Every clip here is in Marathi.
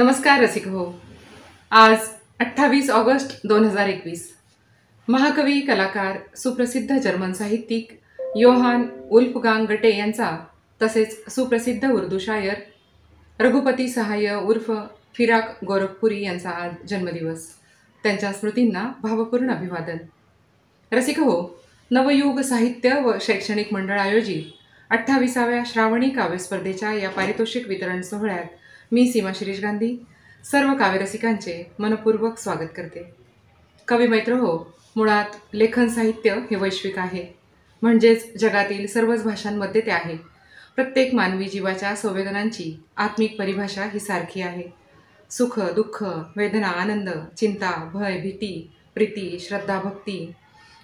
नमस्कार रसिक हो. आज 28 ऑगस्ट 2021 महाकवी, कलाकार, सुप्रसिद्ध जर्मन साहित्यिक योहान वुल्फगांग गटे यांचा तसेच सुप्रसिद्ध उर्दू शायर रघुपती सहाय उर्फ फिराक गोरखपुरी यांचा आज जन्मदिवस. त्यांच्या स्मृतींना भावपूर्ण अभिवादन. रसिक हो, नवयुग साहित्य व शैक्षणिक मंडळ आयोजित 28व्या श्रावणी काव्यस्पर्धेच्या या पारितोषिक वितरण सोहळ्यात मी सीमा शिरीष गांधी सर्व काव्यरसिकांचे मनपूर्वक स्वागत करते. कविमैत्र हो, मुळात लेखन साहित्य हे वैश्विक आहे, म्हणजेच जगातील सर्वच भाषांमध्ये ते आहे. प्रत्येक मानवी जीवाच्या संवेदनांची आत्मिक परिभाषा ही सारखी आहे. सुख, दुःख, वेदना, आनंद, चिंता, भय, भीती, प्रीती, श्रद्धा, भक्ती,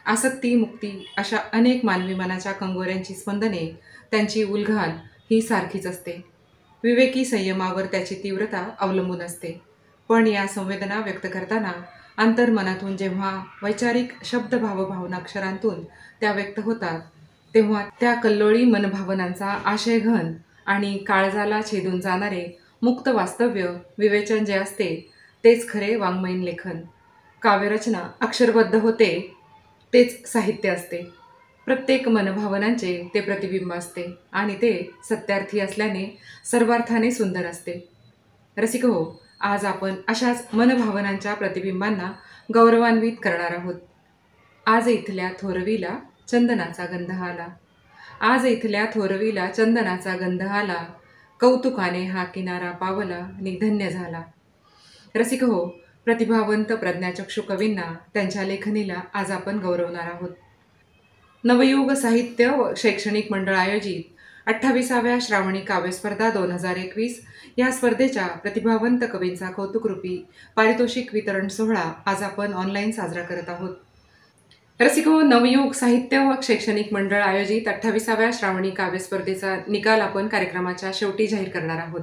आसक्ती, मुक्ती अशा अनेक मानवी मनाच्या कंगोऱ्यांची स्पंदने, त्यांची उलघाल ही सारखीच असते. विवेकी संयमावर त्याची तीव्रता अवलंबून असते. पण या संवेदना व्यक्त करताना अंतर्मनातून जेव्हा वैचारिक शब्द भावभावना अक्षरांतून त्या व्यक्त होतात, तेव्हा त्या कल्लोळी मनभावनांचा आशयघन आणि काळजाला छेदून जाणारे मुक्त वास्तव्य विवेचन जे असते, तेच खरे वाङ्मयीन लेखन. काव्यरचना अक्षरबद्ध होते, तेच साहित्य असते. प्रत्येक मनभावनांचे ते प्रतिबिंब असते आणि ते सत्यार्थी असल्याने सर्वार्थाने सुंदर असते. रसिक हो, आज आपण अशाच मनभावनांच्या प्रतिबिंबांना गौरवान्वित करणार आहोत. आज इथल्या थोरवीला चंदनाचा गंध आला, आज इथल्या थोरवीला चंदनाचा गंध आला, कौतुकाने हा किनारा पावला आणि धन्य झाला. रसिक हो, प्रतिभावंत प्रज्ञाचक्षु कवींना, त्यांच्या लेखणीला आज आपण गौरवणार आहोत. नवयुग साहित्य व शैक्षणिक मंडळ आयोजित 28व्या श्रावणी काव्यस्पर्धा 2021 या स्पर्धेच्या प्रतिभावंत कवींचा कौतुकरूपी पारितोषिक वितरण सोहळा आज आपण ऑनलाईन साजरा करत आहोत. रसिको, नवयुग साहित्य व शैक्षणिक मंडळ आयोजित 28व्या श्रावणी काव्यस्पर्धेचा निकाल आपण कार्यक्रमाच्या शेवटी जाहीर करणार आहोत.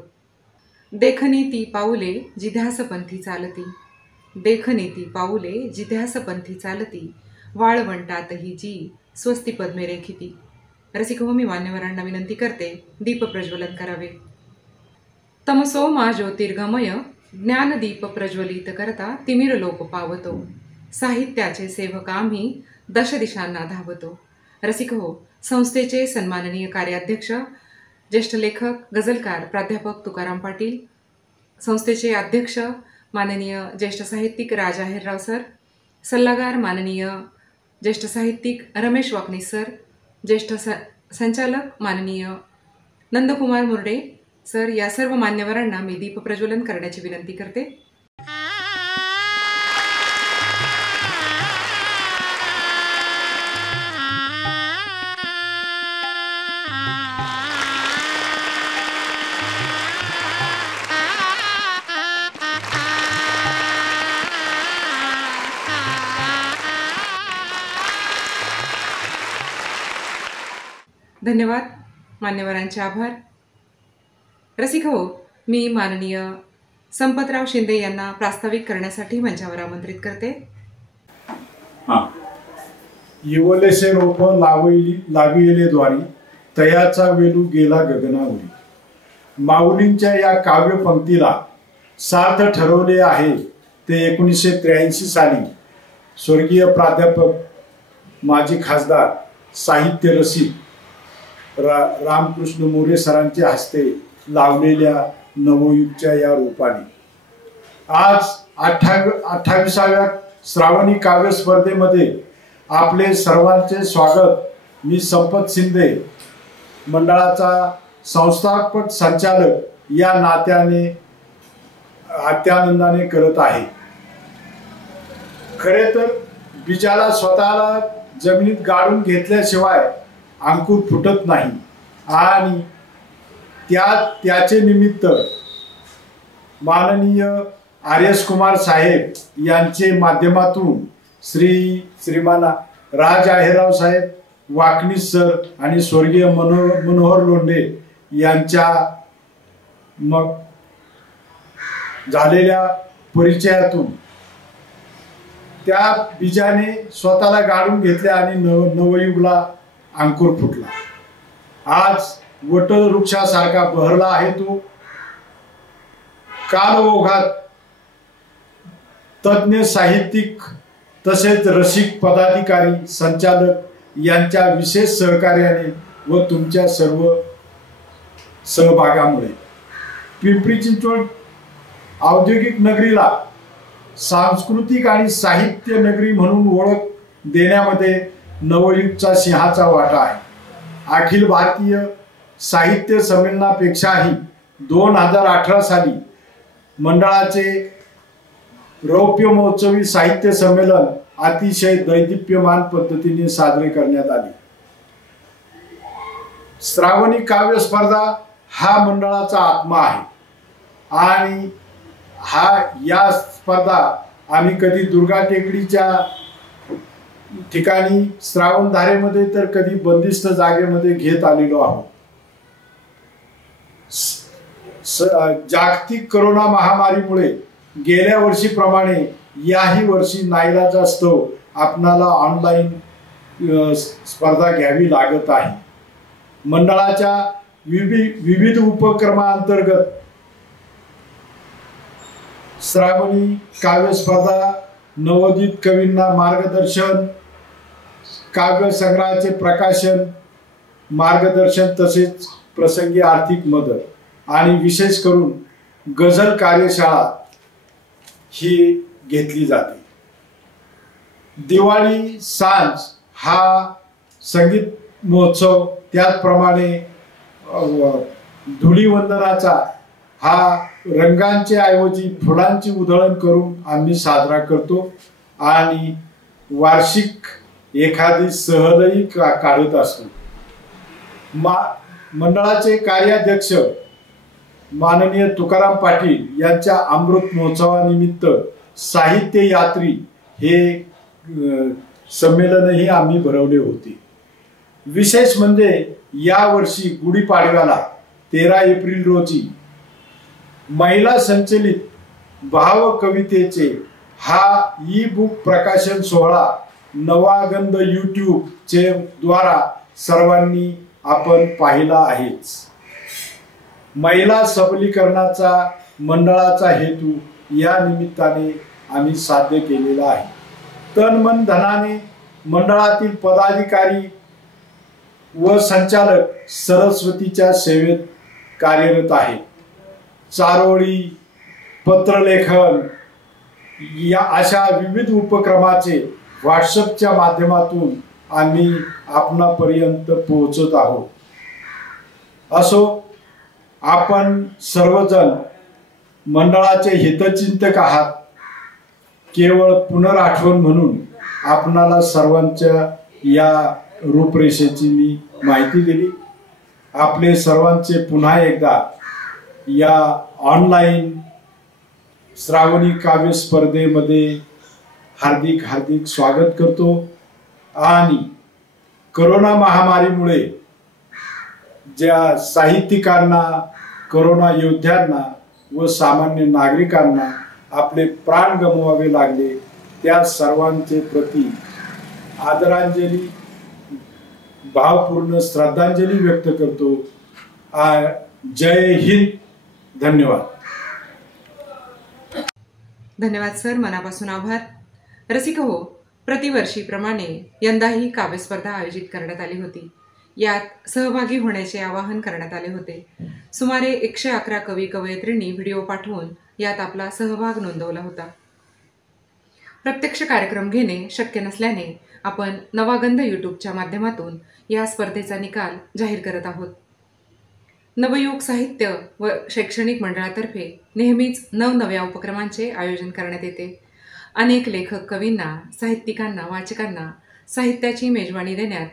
देखणी ती पाऊले जिध्यासपंथी चालती, देखणी ती पाऊले जिध्यासपंथी चालती, वाळवंटातही जी स्वस्ती पद्मे रेखिती. रसिक हो, मी मान्यवरांना विनंती करते, दीप प्रज्वलन करावे. तमसो मा ज्योतिर्गमय ज्ञानदीप प्रज्वलित करता तिमिर लोप पावतो, साहित्याचे सेवक आम्ही दश दिशांना धावतो. रसिक हो, संस्थेचे सन्माननीय कार्याध्यक्ष, ज्येष्ठ लेखक, गझलकार प्राध्यापक तुकाराम पाटील, संस्थेचे अध्यक्ष माननीय ज्येष्ठ साहित्यिक राजा हेरराव सर, सल्लागार माननीय ज्येष्ठ साहित्यिक रमेश वाकनीस सर, ज्येष्ठ संचालक माननीय नंदकुमार मुर्डे सर, या सर्व मान्यवरांना मी दीप प्रज्वलन करण्याची विनंती करते. धन्यवाद, मान्यवरांचे आभार. रसिक हो, मी माननीय संपतराव शिंदे यांना प्रास्ताविक करण्यासाठी मंचावर आमंत्रित करते. येवलेसे रोप लाविले द्वारी, तयाचा वेलू गेला गगनावरी. माऊलींच्या या काव्य पंक्तीला सार्थ ठरवले आहे ते 1983 साली स्वर्गीय प्राध्यापक माजी खासदार साहित्य रसिक रामकृष्ण मोरे सरांच्या हस्ते लावलेल्या नवयुगच्या या रोपाने आज 28व्या श्रावणी काव्य स्पर्धेमध्ये आपले सर्वांचे स्वागत मी संपत शिंदे, मंडळाचा संस्थापक संचालक या नात्याने अत्यानंदाने करत आहे. खरे तर बीजाला स्वतःला जमिनीत गाडून घेतल्याशिवाय अंकुर फुटत नाही आणि त्याचे निमित्त माननीय आर्यस कुमार साहेब यांचे माध्यमातून श्रीमान राज आहेरराव साहेब, वाकनीस सर आणि स्वर्गीय मनोहर लोंढे यांच्या मग झालेल्या परिचयातून त्या बीजाने स्वतःला गाडून घेतले आणि नवयुगला अंकुर फुटला. आज वटवृक्षासारखा बहरला आहे तो. कालओघात तज्ज्ञ साहित्यिक तसेच रसिक पदाधिकारी संचालक यांच्या विशेष सहकार्याने व तुमच्या सर्व सहभागामुळे पिंपरी चिंचवड औद्योगिक नगरीला सांस्कृतिक आणि साहित्य नगरी म्हणून ओळख देण्यामध्ये नवयुगचा सिंहाचा वाटा आहे. अखिल भारतीय साहित्य संमेलनापेक्षाही 2018 साली मंडळाचे रौप्य महोत्सवी साहित्य संमेलन अतिशय दैदिप्यमान पद्धतीने साजरे करण्यात आले. श्रावणी काव्य स्पर्धा हा मंडळाचा आत्मा आहे आणि या स्पर्धा आम्ही कधी दुर्गा टेकडीच्या ठिकाणी श्रावणधारेमध्ये तर कधी बंदिस्त जागेमध्ये घेत आलेलो आहोत. जागतिक करोना महामारीमुळे गेल्या वर्षीप्रमाणे याही वर्षी नाईलाजास्तव आपणाला ऑनलाईन स्पर्धा घ्यावी लागत आहे. मंडळाच्या विविध उपक्रमांतर्गत श्रावणी काव्य स्पर्धा, नवोदित कवींना मार्गदर्शन, काव्य संग्रहाचे प्रकाशन, मार्गदर्शन तसेच प्रसंगी आर्थिक मदत आणि विशेष करून गझल कार्यशाळा ही घेतली जाते. दिवाळी सांज हा संगीत महोत्सव, त्याचप्रमाणे धुलीवंदनाचा हा रंगांचे ऐवजी फुलांची उधळण करून आम्ही साजरा करतो आणि वार्षिक एखादी सहलही काढत असतो. मंडळाचे कार्याध्यक्ष माननीय तुकाराम पाटील यांच्या अमृत महोत्सवानिमित्त साहित्य यात्री हे संमेलनही आम्ही भरवले होते. विशेष म्हणजे यावर्षी गुढीपाडव्याला 13 एप्रिल रोजी महिला संचलित भाव कवितेचे हा ई बुक प्रकाशन सोहळा नवागंध YouTube चे द्वारा सर्वांनी आपण पाहिला आहेच. महिला सबलीकरणाचा मंडळाचा हेतू या निमित्ताने आम्ही साध्य केलेला आहे. तन मन धनाने मंडळातील पदाधिकारी व संचालक सरस्वतीच्या सेवेत कार्यरत आहेत. चारोळी, पत्रलेखन या अशा विविध उपक्रमाचे व्हॉट्सअपच्या माध्यमातून आम्ही आपणापर्यंत पोहोचत आहोत. असो, आपण सर्वजण मंडळाचे हितचिंतक आहात. केवळ पुनराठवण म्हणून आपणाला सर्वांच्या या रूपरेषेची मी माहिती दिली. आपले सर्वांचे पुन्हा एकदा या ऑनलाईन श्रावणी काव्य स्पर्धेमध्ये हार्दिक हार्दिक स्वागत करतो आणि करोना महामारीमुळे ज्या साहित्यिकांना, करोना योद्ध्यांना व सामान्य नागरिकांना आपले प्राण गमवावे लागले त्या सर्वांचे प्रति आदरांजली, भावपूर्ण श्रद्धांजली व्यक्त करतो. जय हिंद. धन्यवाद. धन्यवाद सर, मनापासून आभार. रसिक हो, प्रतिवर्षीप्रमाणे यंदाही काव्यस्पर्धा आयोजित करण्यात आली होती. यात सहभागी होण्याचे आवाहन करण्यात आले होते. सुमारे 111 कवी कवयित्रींनी व्हिडिओ पाठवून यात आपला सहभाग नोंदवला होता. प्रत्यक्ष कार्यक्रम घेणे शक्य नसल्याने आपण नवागंध YouTubeच्या माध्यमातून या स्पर्धेचा निकाल जाहीर करत आहोत. नवयुग साहित्य व शैक्षणिक मंडळातर्फे नेहमीच नवनव्या उपक्रमांचे आयोजन करण्यात येते. अनेक लेखक कवींना, साहित्यिकांना, वाचकांना साहित्याची मेजवानी देण्यात,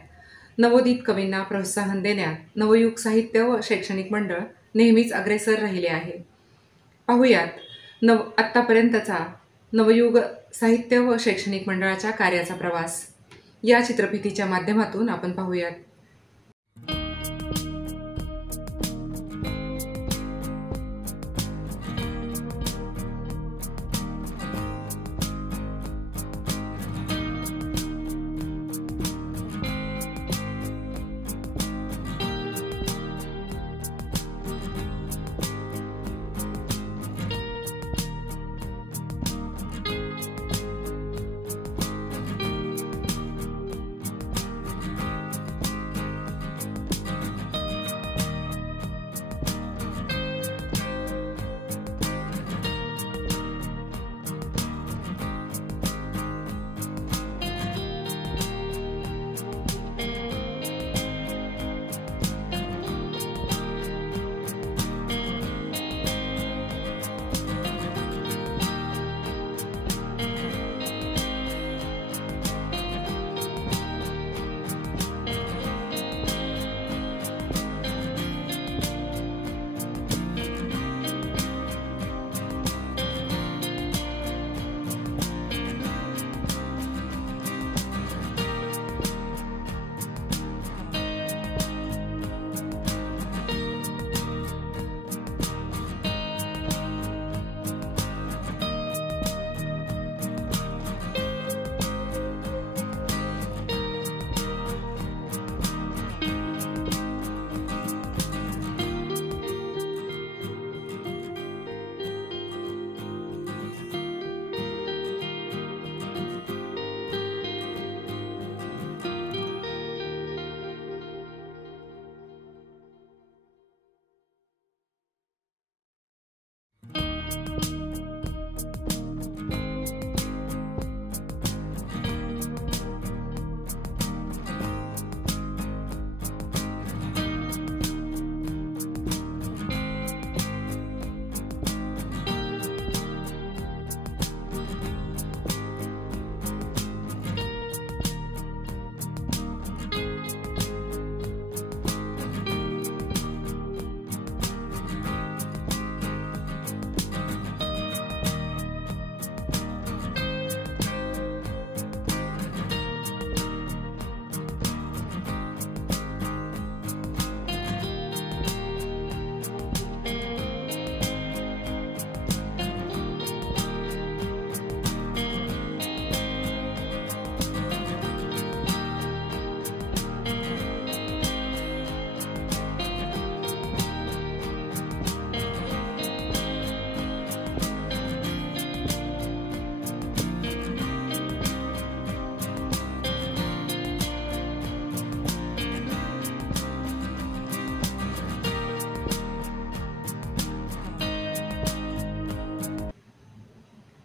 नवोदित कवींना प्रोत्साहन देण्यात नवयुग साहित्य व शैक्षणिक मंडळ नेहमीच अग्रेसर राहिले आहे. पाहूयात आत्तापर्यंतचा नवयुग साहित्य व शैक्षणिक मंडळाच्या कार्याचा प्रवास. या चित्रफितीच्या माध्यमातून आपण पाहूयात.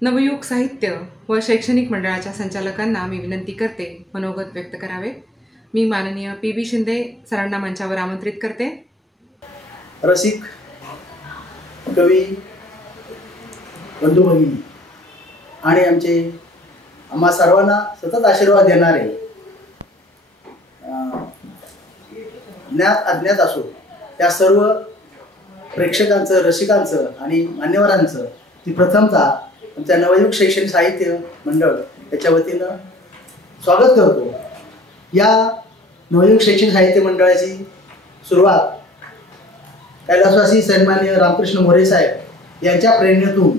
नवयुग साहित्य व शैक्षणिक मंडळाच्या संचालकांना मी विनंती करते मनोगत व्यक्त करावे. मी माननीय PB शिंदे सरांना मंचावर आमंत्रित करते. रसिक कवी बंधू भगिनी आणि आम्हा सर्वांना सतत आशीर्वाद देणारे ज्ञात अज्ञात असो त्या सर्व प्रेक्षकांचं, रसिकांचं आणि मान्यवरांचं ती प्रथमतः आमच्या नवयुग शैक्षणिक साहित्य मंडळ याच्या वतीनं स्वागत करतो. या नवयुग शैक्षणिक साहित्य मंडळाची सुरुवात कैलासवासी सन्माननीय रामकृष्ण मोरे साहेब यांच्या प्रेरणेतून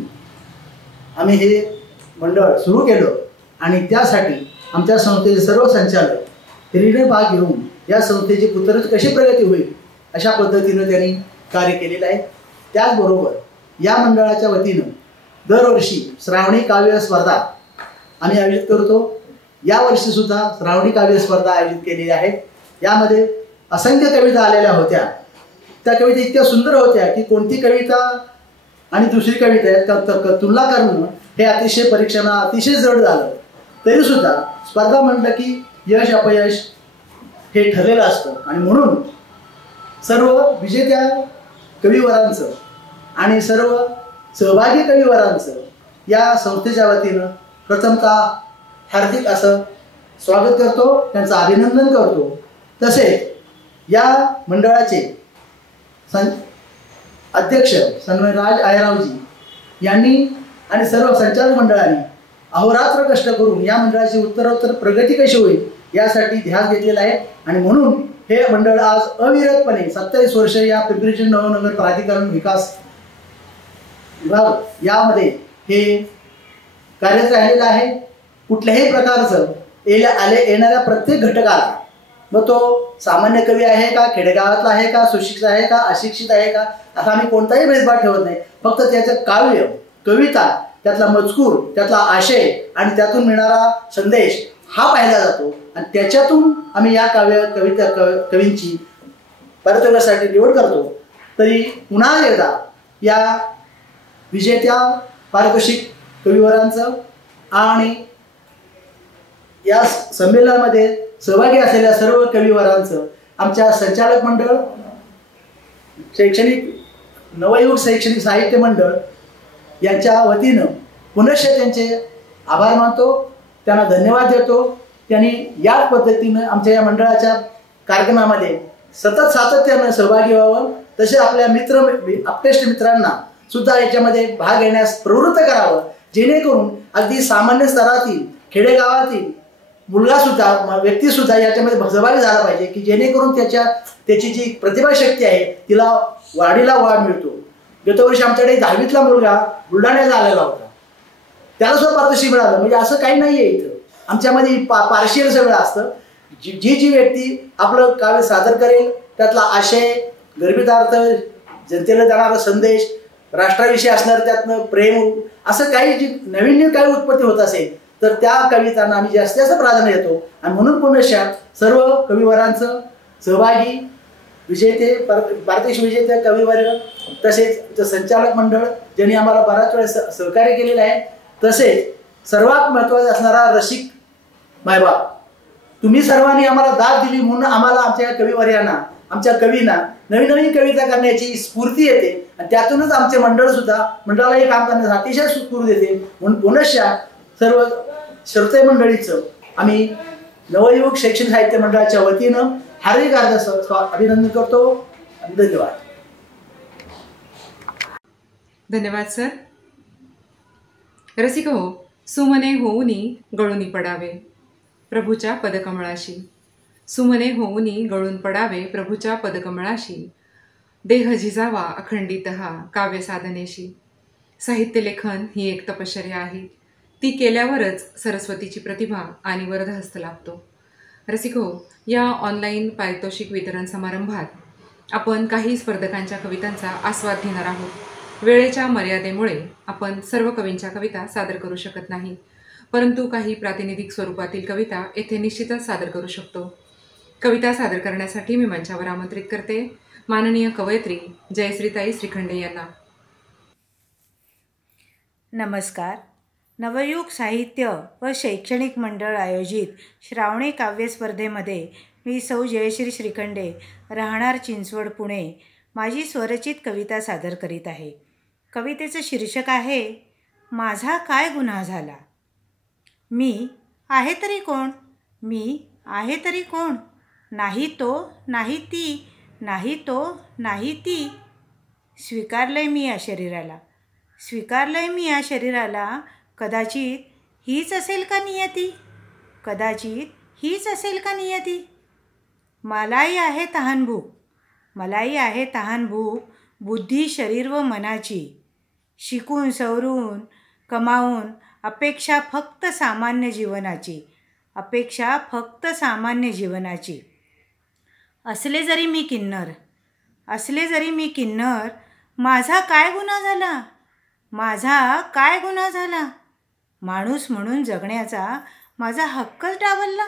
आम्ही हे मंडळ सुरू केलं आणि त्यासाठी आमच्या संस्थेचे सर्व संचालक हिरीने भाग घेऊन या संस्थेची उत्तरोत्तर कशी प्रगती होईल अशा पद्धतीनं त्यांनी कार्य केलेलं आहे. त्याचबरोबर या मंडळाच्या वतीनं दरवर्षी श्रावणी काव्य स्पर्धा आम्ही आयोजित करतो. यावर्षी सुद्धा श्रावणी काव्य स्पर्धा आयोजित केलेली आहे. यामध्ये असंख्य कविता आलेल्या होत्या. त्या कविता इतक्या सुंदर होत्या की कोणती कविता आणि दुसरी कविता तुलना करणं हे अतिशय परीक्षांना अतिशय जड झालं. तरीसुद्धा स्पर्धा म्हटलं की यश अपयश हे ठरलेलं असतं आणि म्हणून सर्व विजेत्या कविवरांचं आणि सर्व सहभागी कविवरांचं या संस्थेच्या वतीनं प्रथमतः हार्दिक असं स्वागत करतो, त्यांचं अभिनंदन करतो. तसेच या मंडळाचे अध्यक्ष सन्माननीय राज आयरावजी यांनी आणि सर्व संचालक मंडळाने अहोरात्र कष्ट करून या मंडळाची उत्तरोत्तर प्रगती कशी होईल यासाठी ध्यान घेतलेला आहे आणि म्हणून हे मंडळ आज अविरतपणे 27 वर्ष या पिंपरी चिंचवड नवनगर प्राधिकरण विकास विभाग यामध्ये हे कार्यरत राहिलेलं आहे. कुठल्याही प्रकारचं येणाऱ्या प्रत्येक घटकाला, मग तो सामान्य कवी आहे का, खेडेगावातला आहे का, सुशिक्षित आहे का, अशिक्षित आहे का, असा आम्ही कोणताही भेदभाव ठेवत नाही. फक्त त्याचं काव्य, कविता, त्यातला मजकूर, त्यातला आशय आणि त्यातून मिळणारा संदेश हा पाहिला जातो आणि त्याच्यातून आम्ही या कवींची पारितोषिकासाठी निवड करतो. तरी पुन्हा एकदा या विजेत्या पारितोषिक कविवरांचं आणि या संमेलनामध्ये सहभागी असलेल्या सर्व कविवरांचं आमच्या संचालक मंडळ नवयुग शैक्षणिक साहित्य मंडळ यांच्या वतीनं पुनश्च त्यांचे आभार मानतो, त्यांना धन्यवाद देतो. त्यांनी याच पद्धतीनं आमच्या या मंडळाच्या कार्यक्रमामध्ये सतत सातत्यानं सहभागी व्हावं. तसे आपल्या अपटेष्ट मित्रांना सुद्धा याच्यामध्ये भाग घेण्यास प्रवृत्त करावं, जेणेकरून अगदी सामान्य स्तरातील खेडेगावातील मुलगा सुद्धा व्यक्ती सुद्धा याच्यामध्ये सहभागी झाला पाहिजे की जेणेकरून त्याची जी प्रतिभाशक्ती आहे तिला वाढीला वाढ मिळतो. गतवर्षी आमच्याकडे 10वीतला मुलगा बुलढाण्याला आलेला होता, त्याला सुद्धा पारितोषिक मिळालं. म्हणजे असं काही नाही आहे इथं, आमच्यामध्ये पार्शियल सगळं असतं. जी व्यक्ती आपलं काव्य सादर करेल त्यातला आशय, गर्भितार्थ, जनतेला जाणारा संदेश, राष्ट्राविषयी असणार त्यातनं प्रेम, असं काही जी नवीन काही उत्पत्ती होत असेल तर त्या कवितांना आम्ही जास्तीत जास्त प्राधान्य देतो. आणि म्हणून पुनश्च सर्व कविवरांचं सहभागी विजेते, पारितोषिक विजेते कविवर्ग, तसेच संचालक मंडळ ज्यांनी आम्हाला बराच वेळ सहकार्य केलेलं आहे, तसेच सर्वात महत्त्वाचा असणारा रसिक मायबाप, तुम्ही सर्वांनी आम्हाला दाद दिली म्हणून आम्हाला आमच्या कविवर्यांना, आमच्या कवींना नवीन नवीन कविता करण्याची स्फूर्ती येते आणि त्यातूनच आमचे मंडळालाही काम करण्यास अतिशय स्फूर्ती देते. म्हणून पुनश्च सर्व श्रोते मंडळीचं आम्ही नवयुग शैक्षणिक साहित्य मंडळाच्या वतीनं हार्दिक अभिनंदन करतो. धन्यवाद. धन्यवाद सर. रसिक हो, सुमने होऊनी गळूनी पडावे प्रभूच्या पदकमळाशी. सुमने होऊनी गळून पडावे प्रभूच्या पदकमळाशी. देह झिजावा अखंडितहा काव्य साधनेशी. साहित्य लेखन ही एक तपश्चर्या आहे. ती केल्यावरच सरस्वतीची प्रतिभा आणि वरदहस्त लाभतो. रसिको, या ऑनलाईन पारितोषिक वितरण समारंभात आपण काही स्पर्धकांच्या कवितांचा आस्वाद घेणार आहोत. वेळेच्या मर्यादेमुळे आपण सर्व कवींच्या कविता सादर करू शकत नाही, परंतु काही प्रातिनिधिक स्वरूपातील कविता येथे निश्चितच सादर करू शकतो. कविता सादर करण्यासाठी मी मंचावर आमंत्रित करते माननीय कवयित्री जयश्रीताई श्रीखंडे यांना. नमस्कार. नवयुग साहित्य व शैक्षणिक मंडळ आयोजित श्रावणी काव्यस्पर्धेमध्ये मी सौ जयश्री श्रीखंडे, राहणार चिंचवड, पुणे, माझी स्वरचित कविता सादर करीत आहे. कवितेचं शीर्षक आहे माझा काय गुन्हा झाला. मी आहे तरी कोण, मी आहे तरी कोण, नाही तो नाही ती, नाही तो नाही ती. स्वीकारलंय मी या शरीराला, स्वीकारलंय मी या शरीराला. कदाचित हीच असेल का नियती, कदाचित हीच असेल का नियती. मलाही आहे तहानभूक, मलाही आहे तहानभूक, बुद्धी शरीर व मनाची. शिकून सवरून कमावून अपेक्षा फक्त सामान्य जीवनाची, अपेक्षा फक्त सामान्य जीवनाची. असले जरी मी किन्नर, असले जरी मी किन्नर, माझा काय गुन्हा झाला, माझा काय गुन्हा झाला. माणूस म्हणून जगण्याचा माझा हक्कच डावलला,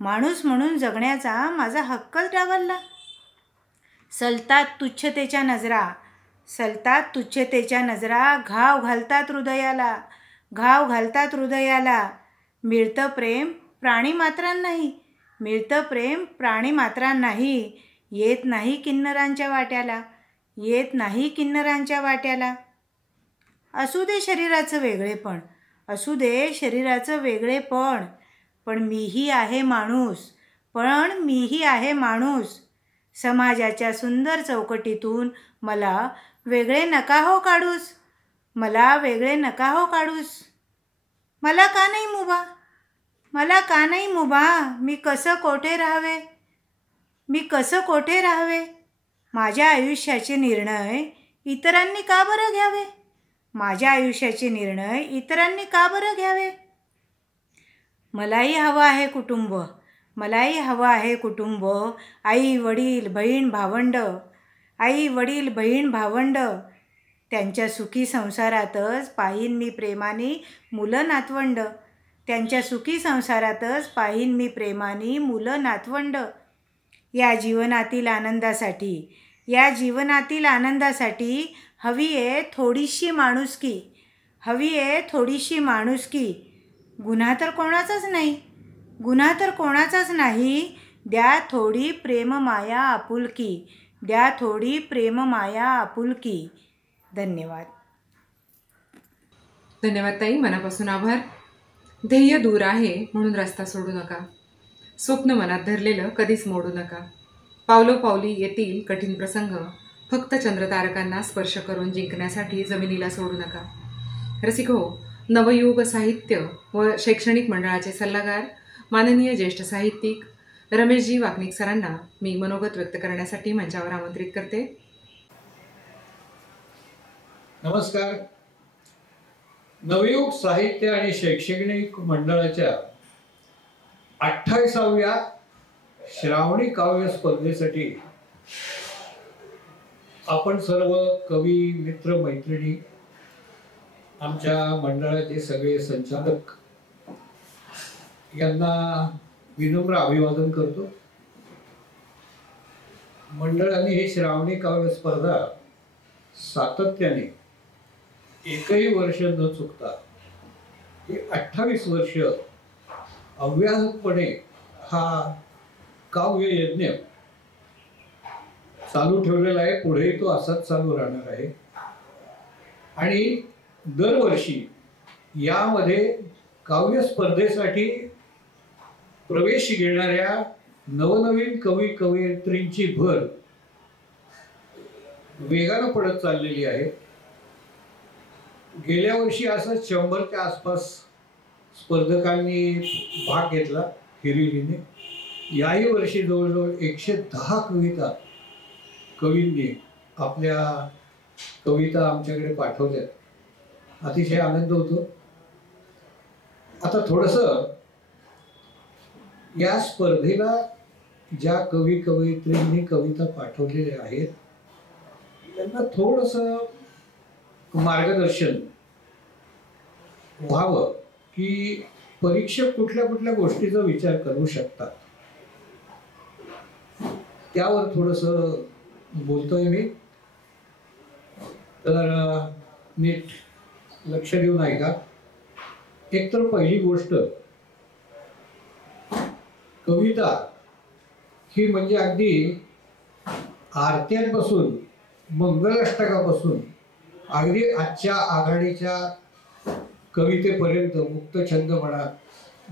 माणूस म्हणून जगण्याचा माझा हक्कच डावलला. सलतात तुच्छतेच्या नजरा, सलतात तुच्छतेच्या नजरा, घाव घालतात हृदयाला, घाव घालतात हृदयाला. मिळतं प्रेम प्राणीमात्रांनाही, मिळतं प्रेम प्राणीमात्रांनाही. येत नाही किन्नरांच्या वाट्याला, येत नाही किन्नरांच्या वाट्याला. असू दे शरीराचं वेगळेपण, असू दे शरीराचं वेगळेपण, पण मीही आहे माणूस, पण मीही आहे माणूस. समाजाच्या सुंदर चौकटीतून मला वेगळे नका हो काढूस, मला वेगळे नका हो काढूस. मला का नाही मुभा, मला का नाही मुभा. मी कसं कोठे राहावे, मी कसं कोठे राहावे. माझ्या आयुष्याचे निर्णय इतरांनी का बरं घ्यावे, माझ्या आयुष्याचे निर्णय इतरांनी का बरं घ्यावे. मलाही हवं आहे कुटुंब, मलाही हवं आहे कुटुंब. आई वडील बहीण भावंड, आई वडील बहीण भावंड. त्यांच्या सुखी संसारातच पाहीन मी प्रेमाने मुलं नातवंड, त्यांच्या सुखी संसारातच पाहीन मी प्रेमाने मुलं नातवंड. या जीवनातील आनंदासाठी, या जीवनातील आनंदासाठी हवी आहे थोडीशी माणुसकी, हवी आहे थोडीशी माणुसकी. गुन्हा तर कोणाचाच नाही, गुन्हा तर कोणाचाच नाही. द्या थोडी प्रेम माया आपुलकी, द्या थोडी प्रेम माया आपुलकी. धन्यवाद. धन्यवाद ताई, मनापासून आभार. ध्येय दूर आहे म्हणून रस्ता सोडू नका, स्वप्न मनात धरलेलं कधीच मोडू नका. पावलोपावली येतील कठीण प्रसंग, फक्त चंद्रतारकांना स्पर्श करून जिंकण्यासाठी जमिनीला सोडू नका. रसिको, नवयुग साहित्य व शैक्षणिक मंडळाचे सल्लागार माननीय ज्येष्ठ साहित्यिक रमेशजी वाकनिक सरांना मी मनोगत व्यक्त करण्यासाठी मंचावर आमंत्रित करते. नमस्कार. नवयुग साहित्य आणि शैक्षणिक मंडळाच्या 28व्या श्रावणी काव्य स्पर्धेसाठी आपण सर्व कवी मित्र मैत्रिणी, आमच्या मंडळाचे सगळे संचालक यांना विनम्र अभिवादन करतो. मंडळाने ही श्रावणी काव्य स्पर्धा सातत्याने एकही वर्ष न चुकता हे 28 वर्ष अव्याहतपणे हा काव्य यज्ञ चालू ठेवलेला आहे. पुढेही तो असाच चालू राहणार आहे. आणि दरवर्षी यामध्ये काव्य स्पर्धेसाठी प्रवेश घेणाऱ्या नवनवीन कवी कवयित्रींची भर वेगानं पडत चाललेली आहे. गेल्या वर्षी असंच 100च्या आसपास स्पर्धकांनी भाग घेतला हिरिरीने. याही वर्षी जवळजवळ 110 कवींनी आपल्या कविता आमच्याकडे पाठवल्या. अतिशय आनंद होतो. आता थोडंसं या स्पर्धेला ज्या कवी कवयित्रींनी कविता पाठवलेल्या आहेत त्यांना थोडंसं मार्गदर्शन व्हावं की परीक्षक कुठल्या कुठल्या गोष्टीचा विचार करू शकतात, त्यावर थोडंसं बोलतोय मी. तर नीट लक्ष देऊन ऐका. एकतर पहिली गोष्ट, कविता ही म्हणजे अगदी आरत्यांपासून मंगलाष्टकापासून अगदी आजच्या आघाडीच्या कवितेपर्यंत, मुक्तछंद म्हणा,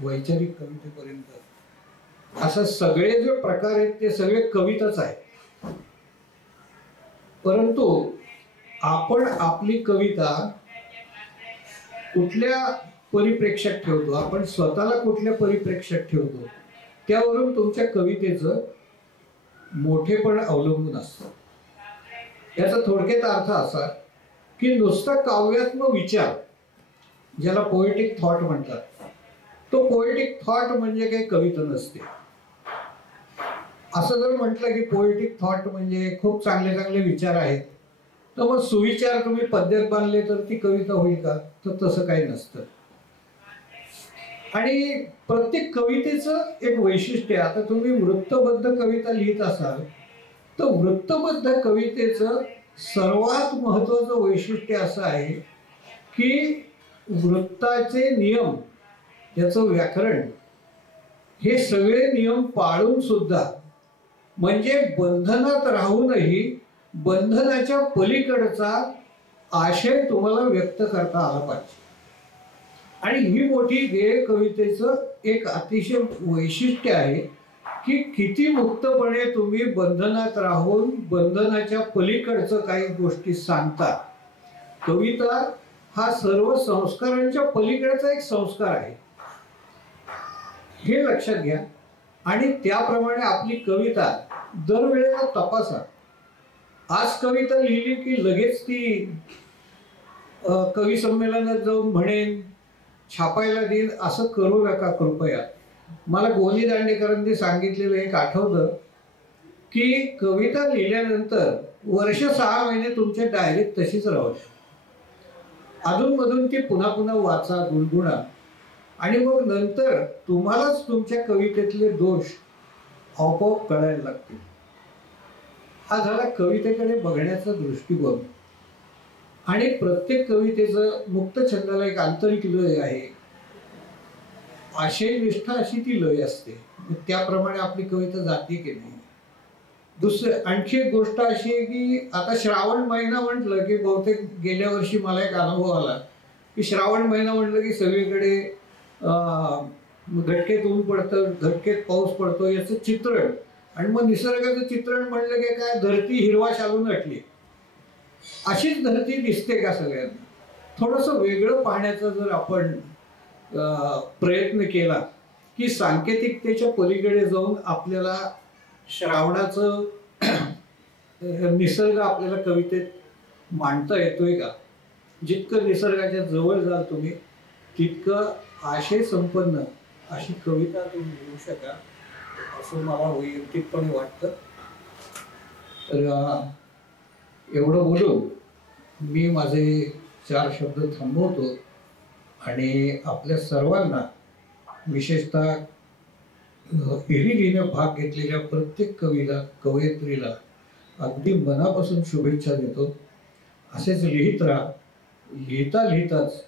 वैचारिक कवितेपर्यंत असं सगळे जे प्रकार आहेत ते सगळे कविताच आहे. परंतु आपण आपली कविता कुठल्या परिप्रेक्ष्यात ठेवतो, आपण स्वतःला कुठल्या परिप्रेक्ष्यात ठेवतो, त्यावरून तुमच्या कवितेचं मोठेपण अवलंबून असतं. याचा थोडक्यात अर्थ असा की नुसता काव्यात्मक विचार, ज्याला पोएटिक थॉट म्हणतात, तो पोएटिक थॉट म्हणजे काही कविता नसते. असं जर म्हटलं की पोएटिक थॉट म्हणजे खूप चांगले चांगले विचार आहेत, तर मग सुविचार तुम्ही पद्यात बांधले तर ती कविता होईल का? तर तसं काही नसतं. आणि प्रत्येक कवितेचं एक वैशिष्ट्य आहे. आता तुम्ही वृत्तबद्ध कविता लिहित असाल तर वृत्तबद्ध कवितेचं सर्वात महत्वाचं वैशिष्ट्य असं आहे की वृत्ताचे नियम, त्याचं व्याकरण, हे सगळे नियम पाळून सुद्धा, म्हणजे बंधनात राहूनही बंधनाच्या पलीकडचा आशय तुम्हाला व्यक्त करता आला पाहिजे. आणि ही मोठी ध्येय कवितेचं एक अतिशय वैशिष्ट्य आहे की किती मुक्तपणे तुम्ही बंधनात राहून बंधनाच्या पलीकडचं काही गोष्टी सांगता. कविता हा सर्व संस्कारांच्या पलीकडचा एक संस्कार आहे, हे लक्षात घ्या. आणि त्याप्रमाणे आपली कविता दरवेळेला तपासा. आज कविता लिहिली की लगेच ती कवी संमेलनात जाऊन म्हणेन, छापायला देईन, असं करू नका कृपया. मला गोनी दांडेकरांनी सांगितलेलं एक आठवतं की कविता लिहिल्यानंतर वर्ष 6 महिने तुमच्या डायरीत तशीच राहू द्या. अधूनमधून ती पुन्हा पुन्हा वाचा, गुणगुणा, आणि मग नंतर तुम्हालाच तुमच्या कवितेतले दोष आपोआप कळायला लागतील. हा झाला कवितेकडे बघण्याचा दृष्टिकोन. आणि प्रत्येक कवितेचं मुक्तछंदाला एक आंतरिक लय आहे, आशयनिष्ठ अशी ती लय असते. त्याप्रमाणे आपली कविता जाते की नाही. दुसरं आणखी एक गोष्ट अशी आहे की आता श्रावण महिना म्हटलं की बहुतेक गेल्या वर्षी मला एक अनुभव आला की श्रावण महिना म्हटलं की सगळीकडे घटकेत ऊन पडतं, घटकेत पाऊस पडतो, याचं चित्रण. आणि मग निसर्गाचं चित्रण म्हणलं की काय, धरती हिरवा शालू नटली, अशीच धरती दिसते का सगळ्यांना? थोडंसं वेगळं पाहण्याचा जर आपण प्रयत्न केला की सांकेतिकतेच्या पलीकडे जाऊन आपल्याला श्रावणाचं निसर्ग आपल्याला कवितेत मांडता येतोय का? जितकं निसर्गाच्या जवळ जाल तुम्ही तितकं आशय संपन्न अशी कविता तुम्ही लिहू शकाल, असं मला वैयक्तिकपणे वाटतं. तर एवढं बोलून मी माझे 4 शब्द थांबवतो आणि आपल्या सर्वांना, विशेषतः एरी लिहिण्यात भाग घेतलेल्या प्रत्येक कवीला, कवयित्रीला अगदी मनापासून शुभेच्छा देतो. असेच लिहित राहा. लिहिता लिहिताच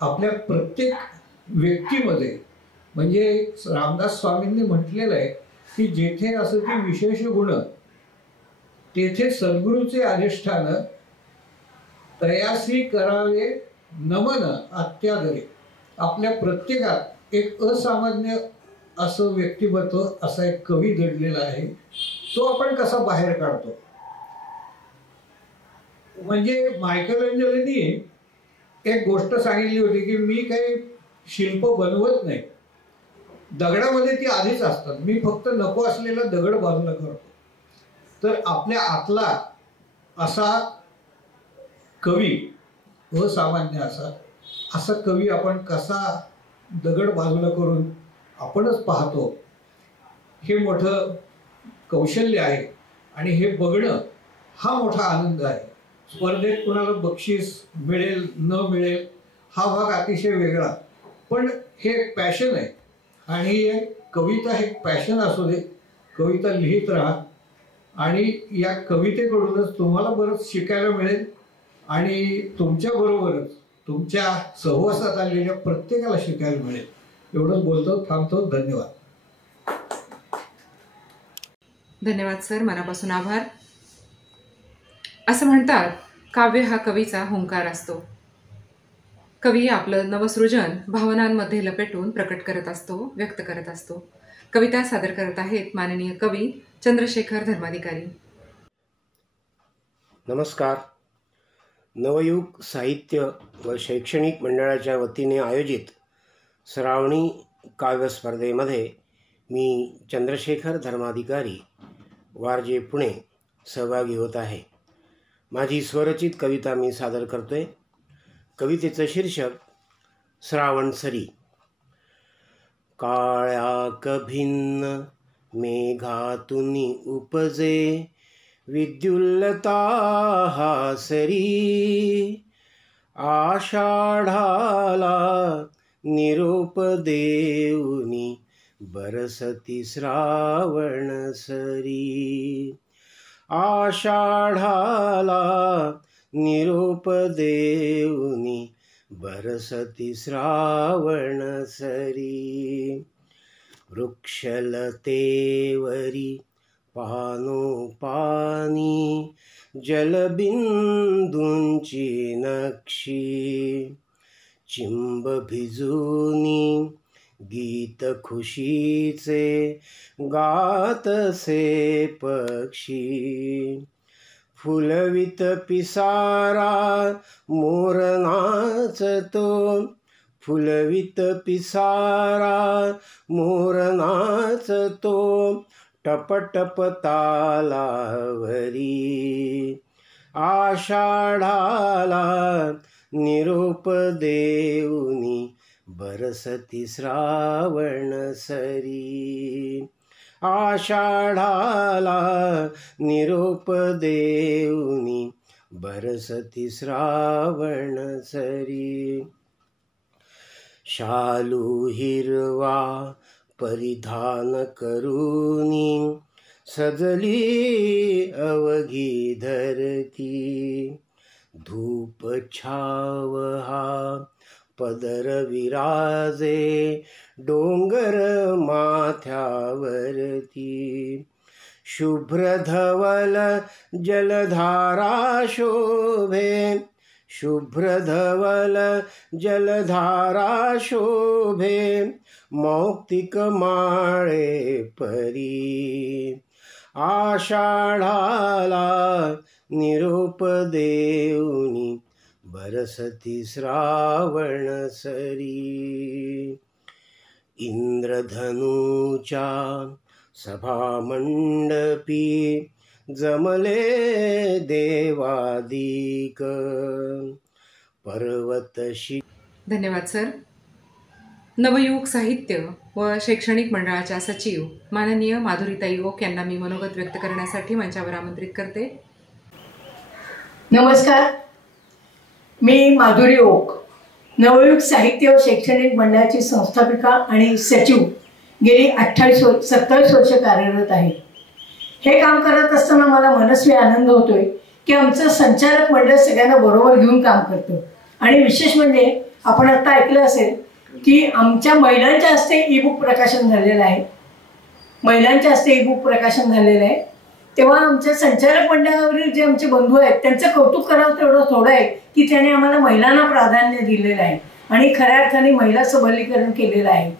आपल्या प्रत्येक व्यक्तीमध्ये, म्हणजे रामदास स्वामींनी म्हटलेलं आहे की जेथे असं ती विशेष गुण तेथे सद्गुरूचे अधिष्ठान, तयासी करावे नमन अत्यादरे. आपल्या प्रत्येकात एक असामान्य असं व्यक्तिमत्व, असा एक कवी दडलेला आहे. तो आपण कसा बाहेर काढतो? म्हणजे मायकल एंजलोनी एक गोष्ट सांगितली होती की मी काही शिल्प बनवत नाही, दगडामध्ये ती आधीच असतात, मी फक्त नको असलेला दगड बाजूला करतो. तर आपल्या आतला असा कवी, असामान्य असा कवी आपण कसा दगड बाजूला करून आपणच पाहतो, हे मोठं कौशल्य आहे. आणि हे बघणं हा मोठा आनंद आहे. स्पर्धेत कुणाला बक्षीस मिळेल न मिळेल हा भाग अतिशय वेगळा, पण हे एक पॅशन आहे. आणि कविता हे पॅशन असू दे, कविता लिहित राहा आणि या कवितेकडूनच तुम्हाला बरंच शिकायला मिळेल आणि तुमच्याबरोबरच तुमच्या सहवासात आलेल्या प्रत्येकाला शिकायला मिळेल. एवढंच बोलतो, थांबतो. धन्यवाद. धन्यवाद सर, मनापासून आभार. असं म्हणतात, काव्य हा कवीचा हुंकार असतो. कवी आपलं नवसृजन भावनांमध्ये लपेटून प्रकट करत असतो, व्यक्त करत असतो. कविता सादर करत आहेत माननीय कवी चंद्रशेखर धर्माधिकारी. नमस्कार. नवयुग साहित्य व शैक्षणिक मंडळाच्या वतीने आयोजित श्रावणी काव्य स्पर्धेमध्ये मी चंद्रशेखर धर्माधिकारी, वारजे, पुणे सहभागी होत आहे. माझी स्वरचित कविता मी सादर करतोय. कवितेचं शीर्षक श्रावण सरी. काळ्या कभिन्न मेघातुनी उपजे विद्युल्लता हा सरी, आषाढाला निरोप देऊनी बरसती श्रावण सरी. आषाढाला निरोप देऊनी बरसती श्रावण सरी. वृक्षलतेवरी पानोपानी जलबिंदूंची नक्षी, चिंब भिजूनी गीत खुशीचे गातसे पक्षी. फुलवित पिसारा मोर नाचतो, फुलवित पिसारा मोर नाचतो, टपटप तालावरी. आषाढाला निरोप देऊनी बरसती श्रावण सरी. आषाढाला निरोप देऊनी बरसती श्रावण सरी. शालू हिरवा परिधान करूनी सजली अवघी धरती. धूप छाव हा पदर विराजे डोंगर माथ्यावरती. शुभ्र धवल जलधारा शोभे, शुभ्र धवल जलधारा शोभे, मौक्तिक माळे परी. आषाढाला निरोप देऊनी बरसती श्रावण सरी. इंद्रधनुच्या सभामंडपी जमले देवादिक पर्वतशी. धन्यवाद सर. नवयुग साहित्य व शैक्षणिक मंडळाच्या सचिव माननीय माधुरीताई ओक यांना मी मनोगत व्यक्त करण्यासाठी मंचावर आमंत्रित करते. नमस्कार, मी माधुरी ओक, नवयुग साहित्य व शैक्षणिक मंडळाची संस्थापिका आणि सचिव गेली 27 वर्ष कार्यरत आहे. हे काम करत असताना मला मनस्वी आनंद होतोय की आमचं संचालक मंडळ सगळ्यांना बरोबर घेऊन काम करतं. आणि विशेष म्हणजे आपण आता ऐकलं असेल की आमच्या महिलांच्या हस्ते ईबुक प्रकाशन झालेलं आहे. महिलांच्या हस्ते ईबुक प्रकाशन झालेलं आहे. तेव्हा आमच्या संचालक मंडळावरील जे आमचे बंधू आहेत त्यांचं कौतुक करावं तेवढं थोडं आहे की त्याने आम्हाला महिलांना प्राधान्य दिलेलं आहे आणि खऱ्या अर्थाने महिला सबलीकरण केलेलं आहे.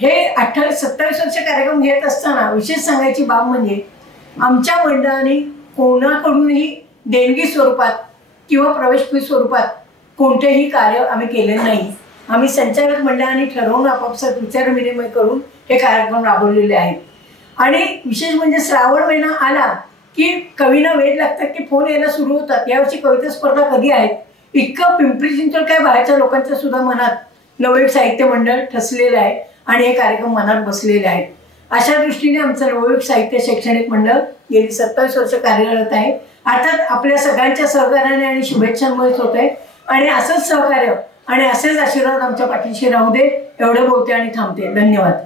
हे 27 वर्ष कार्यक्रम घेत असताना विशेष सांगायची बाब म्हणजे आमच्या मंडळाने कोणाकडूनही देणगी स्वरूपात किंवा प्रवेश फी स्वरूपात कोणतेही कार्य आम्ही केले नाही. आम्ही संचालक मंडळाने ठरवून आपापसात विचारविनिमय करून हे कार्यक्रम राबवलेले आहेत. आणि विशेष म्हणजे श्रावण महिना आला की कवींना वेळ लागतात की फोन यायला सुरू होतात, यावर्षी कविता स्पर्धा कधी आहेत. इतकं पिंपरी चिंचवड काय बाहेरच्या लोकांच्या सुद्धा मनात नवयुग साहित्य मंडळ ठसलेलं आहे आणि हे कार्यक्रम मनात बसलेले आहेत. अशा दृष्टीने आमचं नवयुग साहित्य शैक्षणिक मंडळ गेली 27 वर्ष कार्यरत आहे. अर्थात आपल्या सगळ्यांच्या सहकार्याने आणि शुभेच्छांमुळेच होत आहे आणि असंच सहकार्य आणि असेच आशीर्वाद आमच्या पाठीशी राहू दे. एवढं बोलते आणि थांबते. धन्यवाद.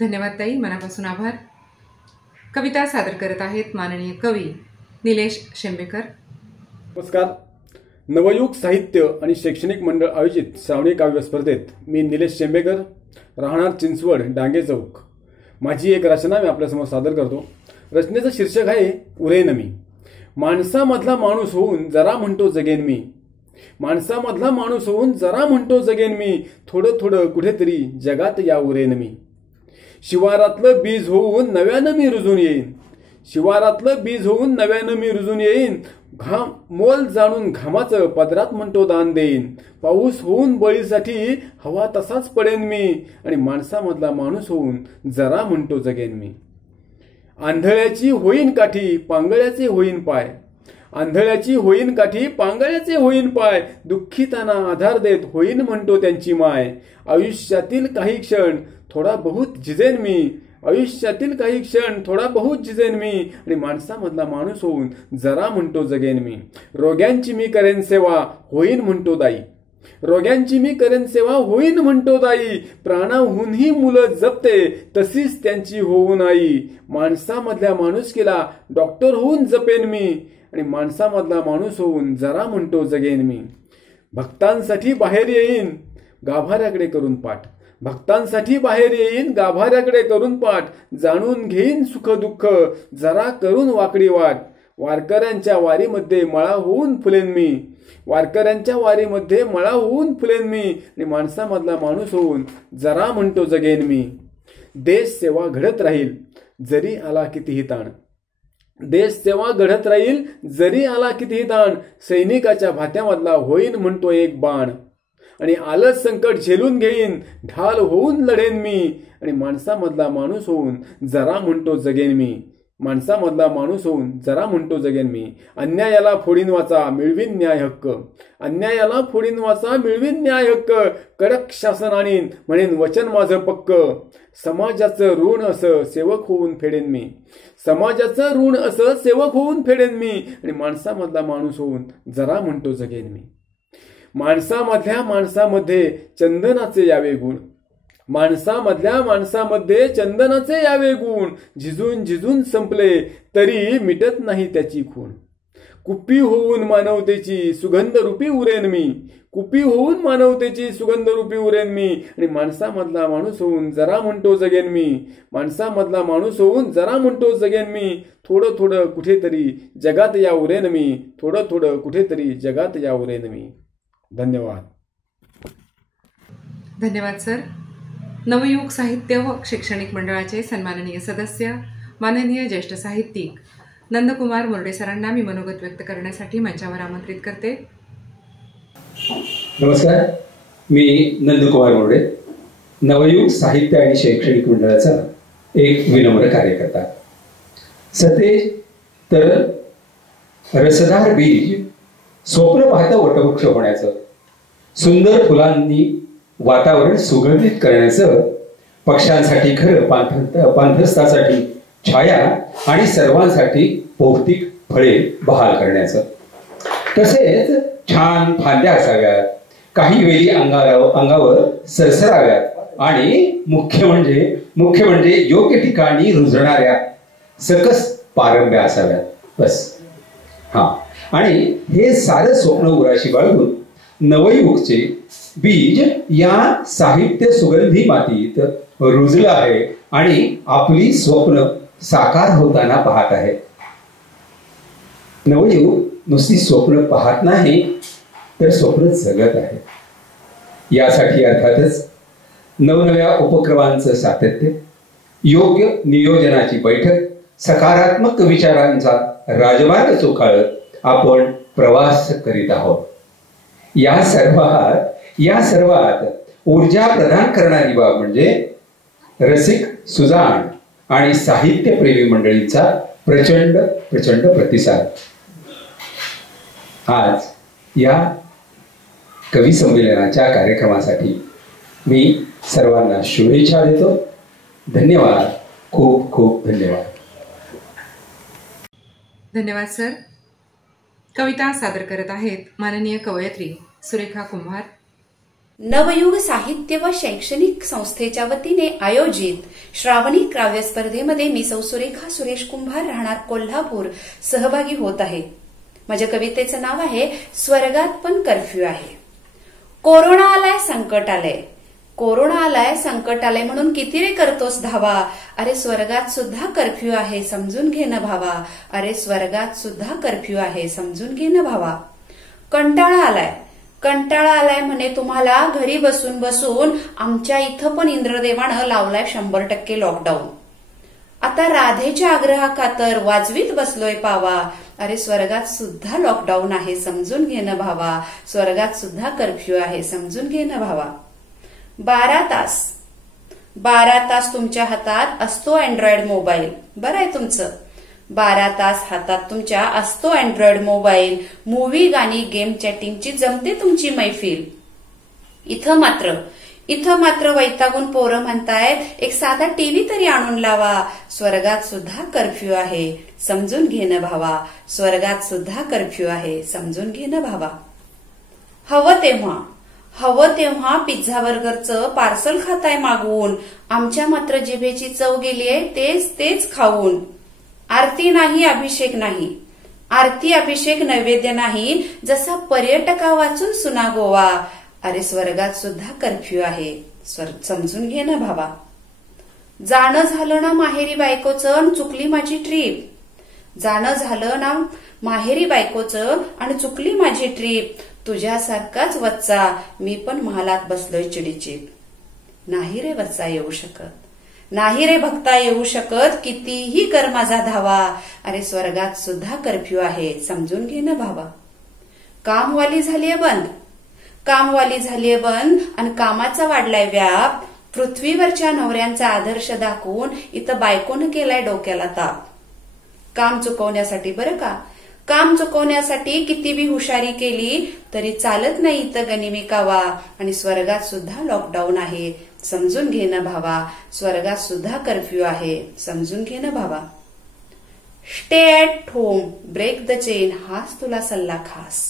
धन्यवाद ताई, मनापासून आभार. कविता सादर करत आहेत माननीय कवी निलेश शेंबेकर. नमस्कार. नवयुग साहित्य आणि शैक्षणिक मंडळ आयोजित श्रावणी काव्य स्पर्धेत मी निलेश शेंबेकर, राहणार चिंचवड, डांगे चौक, माझी एक रचना मी आपल्यासमोर सादर करतो. रचनेचं शीर्षक आहे उरेन मी. माणसामधला माणूस होऊन जरा म्हणतो जगेन मी. माणसामधला माणूस होऊन जरा म्हणतो जगेन मी. थोडं थोडं कुठेतरी जगात या उरेन मी. शिवारातलं बीज होऊन नव्यानं मी रुजून येईन. शिवारातलं बीज होऊन नव्यानं मी रुजून येईन. घाम मोल जाणून घामाचं पदरात म्हणतो दान देईन. पाऊस होऊन बळीसाठी हवा तसाच पडेन मी. आणि माणसामधला माणूस होऊन जरा म्हणतो जगेन मी. आंधळ्याची होईन काठी, पांगळ्याचे होईन पाय. आंधळ्याची होईन काठी, पांगळ्याचे होईन पाय. दुःखितांना आधार देत होईन म्हणतो त्यांची माय. आयुष्यातील काही क्षण थोडा बहुत झिजेन मी. आयुष्यातील काही क्षण थोडा बहुत झिजेन मी. आणि माणसामधला माणूस होऊन जरा म्हणतो जगेन मी. रोग्यांची मी करेन सेवा, होईन म्हणतो दाई. रोग्यांची मी करेन सेवा, होईन म्हणतो दाई. प्राणाहूनही मुलं जपते, तशीच त्यांची होऊन आई. माणसामधल्या माणुसकीला डॉक्टर होऊन जपेन मी. आणि माणसामधला माणूस होऊन जरा म्हणतो जगेन मी. भक्तांसाठी बाहेर येईन गाभाऱ्याकडे करून पाठ. भक्तांसाठी बाहेर येईन गाभाऱ्याकडे करून पाठ. जाणून घेईन सुख दुःख जरा करून वाकडी वाट. वारकऱ्यांच्या वारीमध्ये मळा होऊन फुलेन मी. वारकऱ्यांच्या वारीमध्ये मळा होऊन फुलेन मी. आणि माणसामधला माणूस होऊन जरा म्हणतो जगेन मी. देश सेवा घडत राहील जरी आला कितीही ताण. देश सेवा घडत राहील जरी आला कितीही ताण. सैनिकाच्या भात्यामधला होईन म्हणतो एक बाण. आणि आलं संकट झेलून घेईन, ढाल होऊन लढेन मी. आणि माणसामधला माणूस होऊन जरा म्हणतो जगेन मी. माणसामधला माणूस होऊन जरा म्हणतो जगेन मी. अन्यायाला फोडीन वाचा, मिळवीन न्याय हक्क. अन्यायाला फोडीन वाचा, मिळवीन न्याय हक्क. कडक शासन आणीन म्हणेन वचन माझं पक्क. समाजाचं ऋण असं सेवक होऊन फेडेन मी. समाजाचं ऋण असं सेवक होऊन फेडेन मी. आणि माणसामधला माणूस होऊन जरा म्हणतो जगेन मी. माणसामधल्या माणसामध्ये चंदनाचे यावे गुण. माणसामधल्या माणसामध्ये चंदनाचे यावे गुण. झिजून झिजून संपले तरी मिटत नाही त्याची खूण. कुपी होऊन मानवतेची सुगंध रूपी उरेन मी. कुपी होऊन मानवतेची सुगंध रूपी उरेन मी. आणि माणसामधला माणूस होऊन जरा म्हणतो जगेन मी. माणसामधला माणूस होऊन जरा म्हणतो जगेन मी. थोडं थोडं कुठेतरी जगात या उरेन मी. थोडं थोडं कुठेतरी जगात या उरेन मी. धन्यवाद. धन्यवाद सर. नवयुग साहित्य व शैक्षणिक मंडळाचे सन्माननीय सदस्य, माननीय ज्येष्ठ साहित्यिक नंदकुमार मुर्डे सरांना मी मनोगत व्यक्त करण्यासाठी मंचावर आमंत्रित करते. नमस्कार, मी नंदकुमार मुर्डे, नवयुग साहित्य आणि शैक्षणिक मंडळाचा एक विनम्र कार्यकर्ता. सतेज तर रसदार बीज स्वप्न पाहतं वटवृक्ष होण्याचं, सुंदर फुलांनी वातावरण सुगंधित करण्याचं, पक्ष्यांसाठी खरं, पाणथस्तासाठी छाया आणि सर्वांसाठी पौष्टिक फळे बहाल करण्याचं. तसेच छान फांद्या असाव्यात, काही वेळी अंगावर सरसराव्यात आणि मुख्य म्हणजे योग्य ठिकाणी रुजणाऱ्या सकस पारंब्या असाव्यात. बस आणि हे सारं स्वप्न उराशी बाळगून नवयुगचे बीज या साहित्य सुगंधी मातीत रुजलं आहे आणि आपली स्वप्न साकार होताना पाहत आहे. नवयुग नुसती स्वप्न पाहत नाही तर स्वप्न जगत आहे. यासाठी अर्थातच नवनव्या उपक्रमांचं सातत्य, योग्य नियोजनाची बैठक, सकारात्मक विचारांचा राजमार्ग चोखाळत आपण प्रवास करीत आहोत. या सर्वात ऊर्जा प्रदान करणारी बाब म्हणजे रसिक, सुजाण आणि साहित्यप्रेमी मंडळींचा प्रचंड प्रतिसाद. आज या कवी संमेलनाच्या कार्यक्रमासाठी मी सर्वांना शुभेच्छा देतो. धन्यवाद, खूप खूप धन्यवाद. धन्यवाद सर. कविता सादर करत आहेत माननीय कवयित्री सुरेखा कुंभार. नवयुग साहित्य व शैक्षणिक संस्थेच्या वतीने आयोजित श्रावणी काव्य स्पर्धेमध्ये मी सौ सुरेखा सुरेश कुंभार, राहणार कोल्हापूर, सहभागी होत आहे. माझ्या कवितेचं नाव आहे स्वर्गात पण कर्फ्यू आहे. कोरोना आलाय, संकट आलंय, कोरोना आलाय, संकट आलंय म्हणून किती रे करतोस धावा. अरे स्वर्गात सुद्धा कर्फ्यू आहे, समजून घे न भावा. अरे स्वर्गात सुद्धा कर्फ्यू आहे, समजून घे न भावा. कंटाळा आलाय, कंटाळा आलाय म्हणे तुम्हाला घरी बसून बसून. आमच्या इथं पण इंद्रदेवानं लावलाय 100% लॉकडाऊन. आता राधेच्या आग्रहाखातर वाजवीत बसलोय पावा. अरे स्वर्गात सुद्धा लॉकडाऊन आहे, समजून घे न भावा. स्वर्गात सुद्धा कर्फ्यू आहे, समजून घे न भावा. 12 तास तुमच्या हातात असतो अँड्रॉइड मोबाईल. बरं आहे तुमचं. 12 तास हातात तुमच्या असतो अँड्रॉइड मोबाईल. मूवी, गाणी, गेम, चॅटिंगची जमते तुमची मैफिल. इथं मात्र वैतागून पोरं म्हणतायत एक साधा टीव्ही तरी आणून लावा. स्वर्गात सुद्धा कर्फ्यू आहे, समजून घे न भावा. स्वर्गात सुद्धा कर्फ्यू आहे, समजून घे न भावा. हवं तेव्हा पिझ्झा बर्गरचं पार्सल खाताय मागवून. आमच्या मात्र जिभेची चव गेलीये तेच खाऊन. आरती नाही, अभिषेक नाही, आरती अभिषेक नैवेद्य नाही. जसा पर्यटका वाचून सुना गोवा. अरे स्वर्गात सुद्धा कर्फ्यू आहे, समजून घे ना भावा. जाणं झालं ना माहेरी बायकोचं आणि चुकली माझी ट्रीप. जाणं झालं ना माहेरी बायकोचं आणि चुकली माझी ट्रीप. तुझ्यासारखाच वच्चा मी पण महालात बसलोय चिडीचीप. नाही रे वच्चा येऊ शकत, नाही रे भक्ता येऊ शकत. कितीही कर माझा धावा. अरे स्वर्गात सुद्धा कर्फ्यू आहे, समजून घे ना भावा. कामवाली झालीये बंद, कामवाली झालीये बंद आणि कामाचा वाढलाय व्याप. पृथ्वीवरच्या नवऱ्यांचा आदर्श दाखवून इथं बायकोनं केलाय डोक्याला ताप. काम चुकवण्यासाठी बरं का, काम चुकवण्यासाठी किती बी हुशारी केली तरी चालत नाही इथं गनिमी कावा. आणि स्वर्गात सुद्धा लॉकडाऊन आहे, समजून घे न भावा. स्वर्गात सुद्धा कर्फ्यू आहे, समजून घे न भावा. Stay at home, break the chain, हाच तुला सल्ला खास.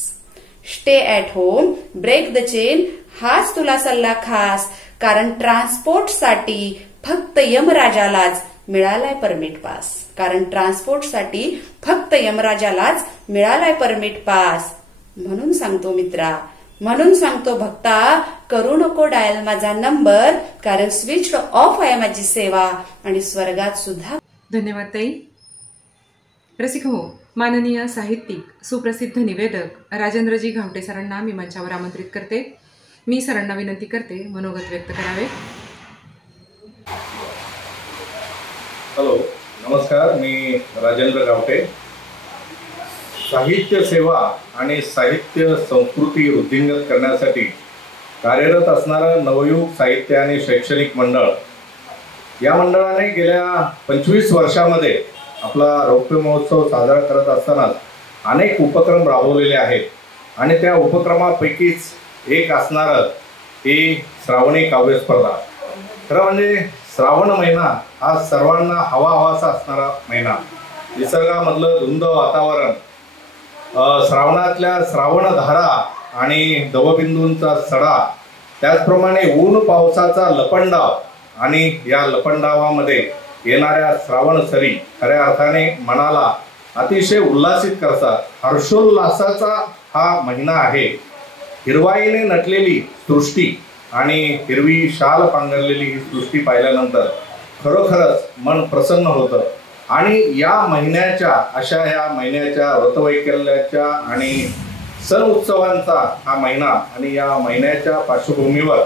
Stay at home, break the chain, हाच तुला सल्ला खास. कारण ट्रान्सपोर्टसाठी फक्त यमराजालाच मिळालाय परमिट पास. कारण ट्रान्सपोर्टसाठी फक्त यमराजालाच मिळालाय परमिट पास. म्हणून सांगतो मित्रा, म्हणून सांगतो भक्ता, करू नको डायल माझा नंबर. कारण स्विच ऑफ आहे माझी सेवा आणि स्वर्गात सुद्धा. धन्यवाद ताई. रसिक हो, माननीय साहित्यिक, सुप्रसिद्ध निवेदक राजेंद्रजी घावटे सरांना मी मंचावर आमंत्रित करते. मी सरांना विनंती करते मनोगत व्यक्त करावे. हॅलो, नमस्कार. मी राजेंद्र गावटे. साहित्य सेवा आणि साहित्य संस्कृती वृद्धिंगत करण्यासाठी कार्यरत असणारं नवयुग साहित्य आणि शैक्षणिक मंडळ, या मंडळाने गेल्या 25 वर्षामध्ये आपला रौप्य महोत्सव साजरा करत असताना अनेक उपक्रम राबवलेले आहेत. आणि त्या उपक्रमापैकीच एक असणारं ही श्रावणी काव्य स्पर्धा. खरं म्हणजे श्रावण महिना हा सर्वांना हवाहवासा असणारा महिना. निसर्गामधलं धुंद वातावरण, श्रावणातल्या श्रावणधारा आणि दवबिंदूंचा सडा, त्याचप्रमाणे ऊन पावसाचा लपंडाव आणि या लपंडावामध्ये येणाऱ्या श्रावण सरी खऱ्या अर्थाने मनाला अतिशय उल्हासित करतात. हर्षोल्लासाचा हा महिना आहे. हिरवाईने नटलेली सृष्टी आणि हिरवी शाल पांघरलेली ही सृष्टी पाहिल्यानंतर खरोखरच मन प्रसन्न होतं. आणि या महिन्याच्या या महिन्याच्या व्रतवैकल्याच्या आणि सण उत्सवांचा हा महिना आणि या महिन्याच्या पार्श्वभूमीवर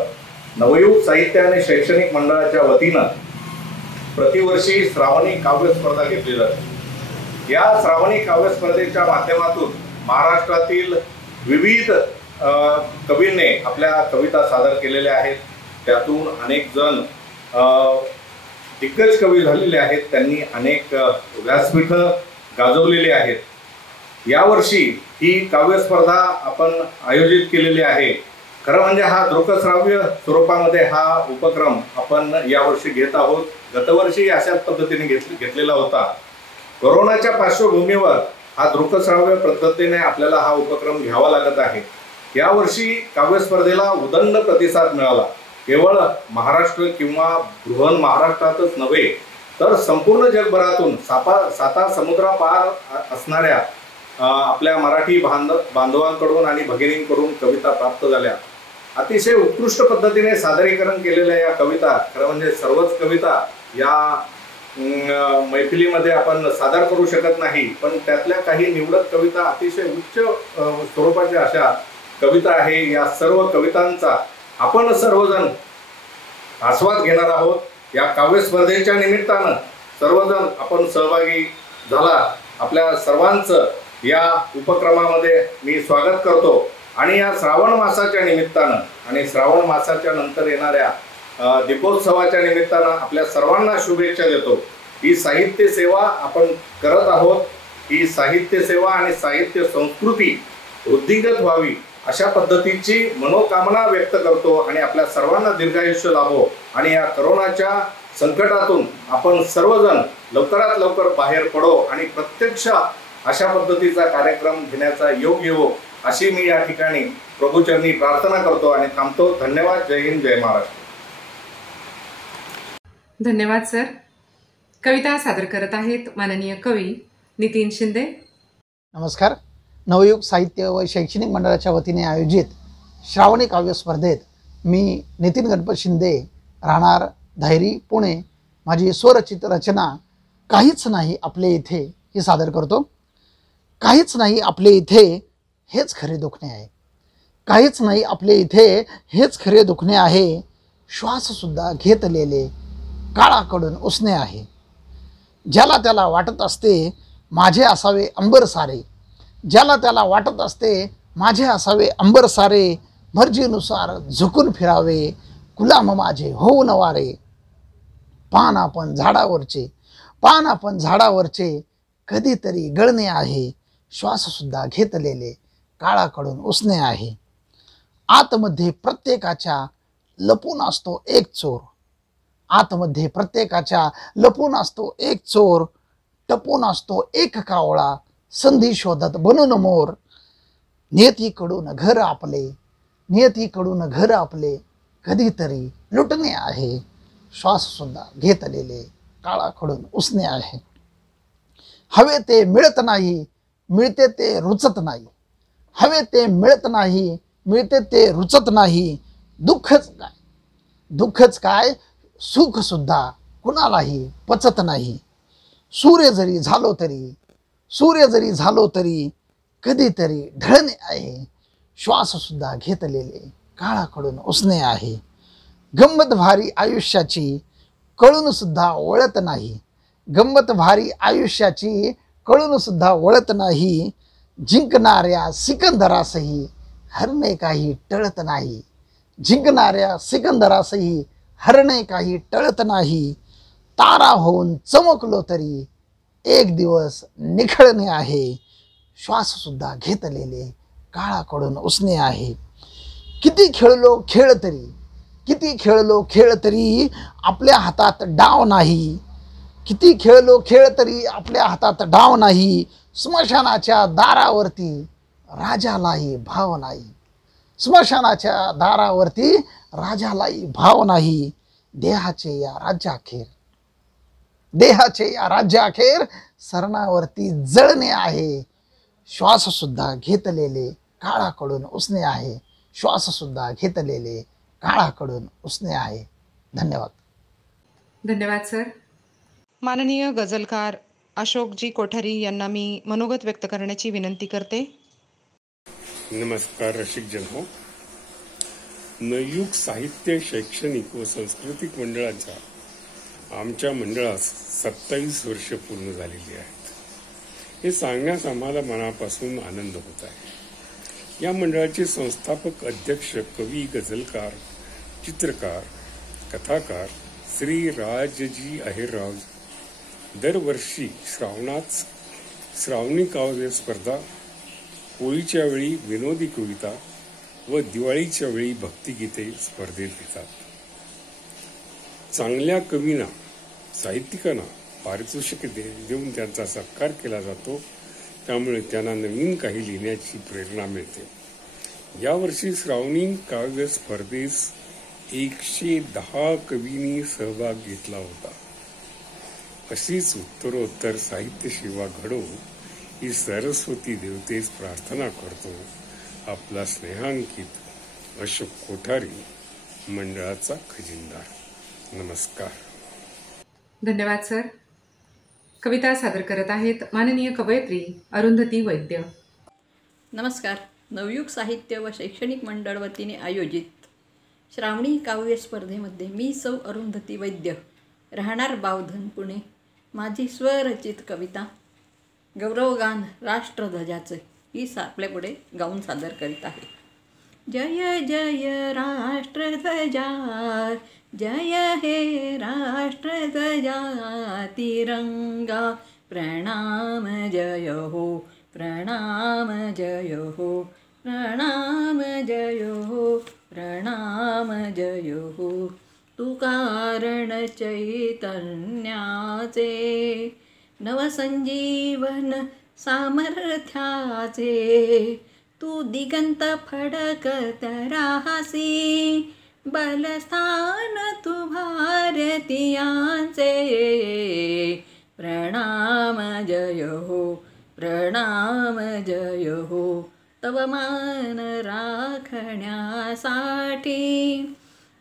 नवयुग साहित्य आणि शैक्षणिक मंडळाच्या वतीनं प्रतिवर्षी श्रावणी काव्य स्पर्धा घेतली जाते. या श्रावणी काव्य स्पर्धेच्या माध्यमातून महाराष्ट्रातील विविध कवींनी आपल्या कविता सादर केलेल्या आहेत. त्यातून अनेक जण दिग्गज कवी झालेले आहेत. त्यांनी अनेक व्यासपीठं गाजवलेली आहेत. यावर्षी ही काव्य स्पर्धा आपण आयोजित केलेली आहे. खरं म्हणजे हा दृकश्राव्य स्वरूपामध्ये हा उपक्रम आपण यावर्षी घेत आहोत. गतवर्षी अशाच पद्धतीने घेतलेला होता. कोरोनाच्या पार्श्वभूमीवर हा दृकश्राव्य पद्धतीने आपल्याला हा उपक्रम घ्यावा लागत आहे. यावर्षी काव्य स्पर्धेला उदंड प्रतिसाद मिळाला. केवळ महाराष्ट्र किंवा बृहन महाराष्ट्रातच नव्हे तर संपूर्ण जगभरातून 7 समुद्रापार असणाऱ्या आपल्या मराठी बांधवांकडून आणि भगिनींकडून कविता प्राप्त झाल्या. अतिशय उत्कृष्ट पद्धतीने सादरीकरण केलेल्या या कविता, खरं म्हणजे सर्वच कविता या मैफिलीमध्ये आपण सादर करू शकत नाही, पण त्यातल्या काही निवडक कविता अतिशय उच्च स्वरूपाच्या अशा कविता आहे. या सर्व कवितांचा आपण सर्वजण आस्वाद घेणार आहोत. या काव्य स्पर्धेच्या निमित्तानं सर्वजण आपण सहभागी झाला. आपल्या सर्वांचं या उपक्रमामध्ये मी स्वागत करतो आणि या श्रावण मासाच्या निमित्तानं आणि श्रावण मासाच्या नंतर येणाऱ्या दीपोत्सवाच्या निमित्तानं आपल्या सर्वांना शुभेच्छा देतो. ही साहित्य सेवा आपण करत आहोत. ही साहित्य सेवा आणि साहित्य संस्कृती वृद्धिंगत व्हावी अशा पद्धतीची मनोकामना व्यक्त करतो आणि आपल्या सर्वांना दीर्घायुष्य लाभो आणि या करोनाच्या संकटातून आपण सर्वजण लवकरात लवकर बाहेर पडो आणि प्रत्यक्ष अशा पद्धतीचा कार्यक्रम घेण्याचा योग येवो अशी मी या ठिकाणी प्रभूचरणी प्रार्थना करतो आणि थांबतो. धन्यवाद. जय हिंद, जय महाराष्ट्र. धन्यवाद सर. कविता सादर करत आहेत माननीय कवी नितीन शिंदे. नमस्कार. नवयुग साहित्य व शैक्षणिक मंडळाच्या वतीने आयोजित श्रावणी काव्य स्पर्धेत मी नितीन गणपत शिंदे, राहणार धायरी, पुणे, माझी स्वरचित रचना काहीच नाही आपले इथे ही सादर करतो. काहीच नाही आपले इथे हेच खरे दुखणे आहे. काहीच नाही आपले इथे हेच खरे दुखणे आहे. श्वाससुद्धा घेतलेले काळाकडून उसणे आहे. ज्याला त्याला वाटत असते माझे असावे अंबर सारे. ज्याला त्याला वाटत असते माझे असावे अंबर सारे. मर्जीनुसार झुकून फिरावे गुलाम माझे होऊ नवारे. पान आपण झाडावरचे, पान आपण झाडावरचे, कधीतरी गळणे आहे. श्वाससुद्धा घेतलेले काळाकडून उसणे आहे. आतमध्ये प्रत्येकाच्या लपून असतो एक चोर. आतमध्ये प्रत्येकाच्या लपून असतो एक चोर. टपून असतो एक कावळा संधी शोधत बनून मोर. नियतीकडून घर आपले, नियतीकडून घर आपले, कधीतरी लुटणे आहे. श्वाससुद्धा घेतलेले काळाकडून उसणे आहे. हवे ते मिळत नाही, मिळते ते रुचत नाही. हवे ते मिळत नाही, मिळते ते रुचत नाही. दुःखच काय, दुःखच काय, सुखसुद्धा कुणालाही पचत नाही. सूर्य जरी झालो तरी, सूर्य जरी झालो तरी, कधीतरी ढळणे आहे. श्वाससुद्धा घेतलेले काळाकडून उसणे आहे. गंमत भारी आयुष्याची कळून सुद्धा वळत नाही. गंमत भारी आयुष्याची कळून सुद्धा वळत नाही. जिंकणाऱ्या सिकंदरासही हरणे काही टळत नाही. जिंकणाऱ्या सिकंदरासही हरणे काही टळत नाही. तारा होऊन चमकलो तरी एक दिवस निखळणे आहे. श्वाससुद्धा घेतलेले काळाकडून उसणे आहे. किती खेळलो खेळ तरी, किती खेळलो खेळ तरी आपल्या हातात डाव नाही. किती खेळलो खेळ तरी आपल्या हातात डाव नाही. स्मशानाच्या दारावरती राजालाही भाव नाही. स्मशानाच्या दारावरती राजालाही भाव नाही. देहाचे या राज्याखेर, देहाचे या राज्याखेर सरणावरती जळणे आहे. श्वाससुद्धा घेतलेले काळाकडून उसणे आहे. श्वाससुद्धा घेतलेले काळाकडून उसणे आहे. धन्यवाद. धन्यवाद सर. माननीय गझलकार अशोकजी कोठारी यांना मी मनोगत व्यक्त करण्याची विनंती करते. नमस्कार रसिक जन हो. नवयुग साहित्य शैक्षणिक व सांस्कृतिक मंडळाच्या आमच्या मंडळास 27 वर्ष पूर्ण झालेली आहेत. हे सांगण्यास आम्हाला मनापासून आनंद होत आहे. या मंडळाचे संस्थापक अध्यक्ष, कवी, गझलकार, चित्रकार, कथाकार श्री राजजी अहिरराव दरवर्षी श्रावणी काव्य स्पर्धा, होळीच्या वेळी विनोदी कविता व दिवाळीच्या वेळी भक्तिगीते स्पर्धेत घेतात. चांगल्या कवींना, साहित्यिकांना पारितोषिक देऊन त्यांचा सत्कार केला जातो. त्यामुळे त्यांना नवीन काही लिहिण्याची प्रेरणा मिळते. यावर्षी श्रावणी काव्य स्पर्धेस 110 कवींनी सहभाग घेतला होता. अशीच उत्तरोत्तर साहित्य सेवा घडवून ही सरस्वती देवतेस प्रार्थना करतो. आपला स्नेहांकित अशोक कोठारी, मंडळाचा खजिनदार. नमस्कार. धन्यवाद सर. कविता सादर करत आहेत माननीय कवयित्री अरुंधती वैद्य. नमस्कार. नवयुग साहित्य व शैक्षणिक मंडळ वतीने आयोजित श्रावणी काव्य स्पर्धेमध्ये मी सौ अरुंधती वैद्य, राहणार बावधन, पुणे, माझी स्वरचित कविता गौरवगान राष्ट्रध्वजाचे ही आपल्यापुढे गाऊन सादर करीत आहे. जय जय राष्ट्रध्वजा, जय हे राष्ट्रध्वजा, तिरंगा प्रणाम जय हो, प्रणाम जय हो, प्रणाम जय हो, प्रणाम जय हो. तू कारण चैतन्याचे, नवसंजीवन सामर्थ्याचे, तू दिगंत फडकत राहासी, बलस्थान तू भारतीयांचे. प्रणाम जय हो, प्रणाम जय हो. तव मान राखण्यासाठी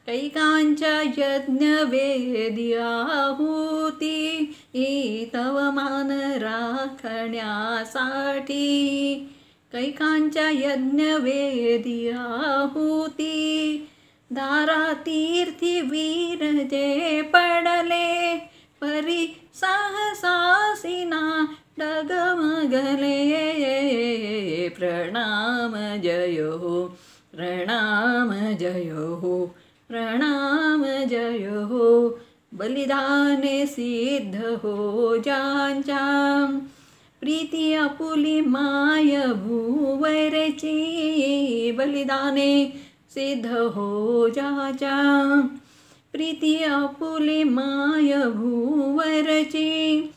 कैकांच्या यज्ञवेदी आहुती, तव मान राखण्यासाठी कैकांच्या यज्ञवेदी आहुती. दारातीर्थी वीर जे पडले, परी साहसासीना डगमगले. प्रणाम जय हो, प्रणाम जय हो, प्रणाम जय हो. बलिदाने सिद्ध हो ज्यांच्या, प्रीती आपुली माय भूवरची. बलिदाने सिद्ध हो ज्याच्या, प्रीती आपुली माय भूवरची.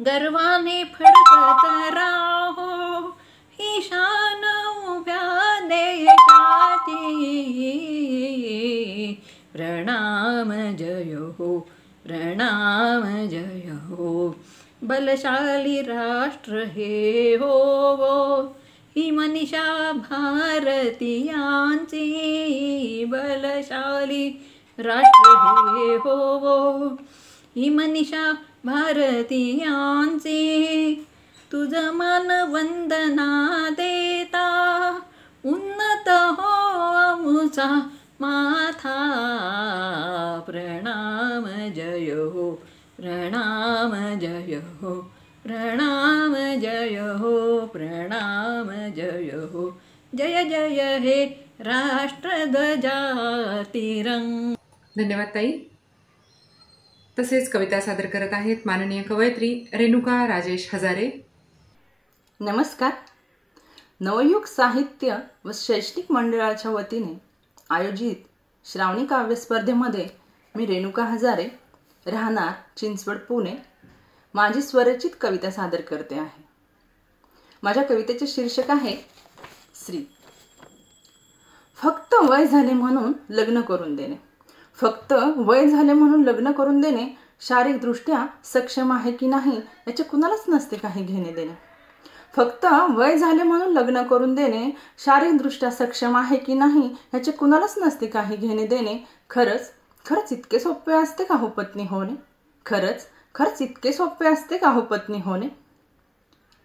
गर्वाने फडकत राहो ही शान उभ्या देशाची. प्रणाम जय हो, प्रणाम जय हो. बलशाली राष्ट्र हे हो, ही मनीषा भारतीयांची. बलशाली राष्ट्र हे हो, ही मनीषा भारतीयांची. तुझ मान वंदना देता, उन्नत हो आमुचा माथा. प्रणाम जय हो, प्रणाम जय हो, प्रणाम जय हो, प्रणाम जय हो. जय जय हे राष्ट्रध्वजा तिरंग. धन्यवाद ताई. तसेच कविता सादर करत आहेत माननीय कवयित्री रेणुका राजेश हजारे. नमस्कार. नवयुग साहित्य व शैक्षणिक मंडळाच्या वतीने आयोजित श्रावणी काव्य स्पर्धेमध्ये मी रेणुका हजारे, राहणार चिंचवड, पुणे, माझी स्वरचित कविता सादर करते आहे. माझ्या कवितेचे शीर्षक आहे श्री. फक्त वय झाले म्हणून लग्न करून देणे. फक्त वय झाले म्हणून लग्न करून देणे शारीरिकदृष्ट्या सक्षम आहे की नाही याचे कुणालाच नसते काही घेणे देणे. फक्त वय झाले म्हणून लग्न करून देणे शारीरिकदृष्ट्या सक्षम आहे की नाही याचे कुणालाच नसते काही घेणे देणे. खरंच खरंच इतके सोपे असते का हो पत्नी होणे. खरंच खरंच इतके सोपे असते का हो पत्नी होणे.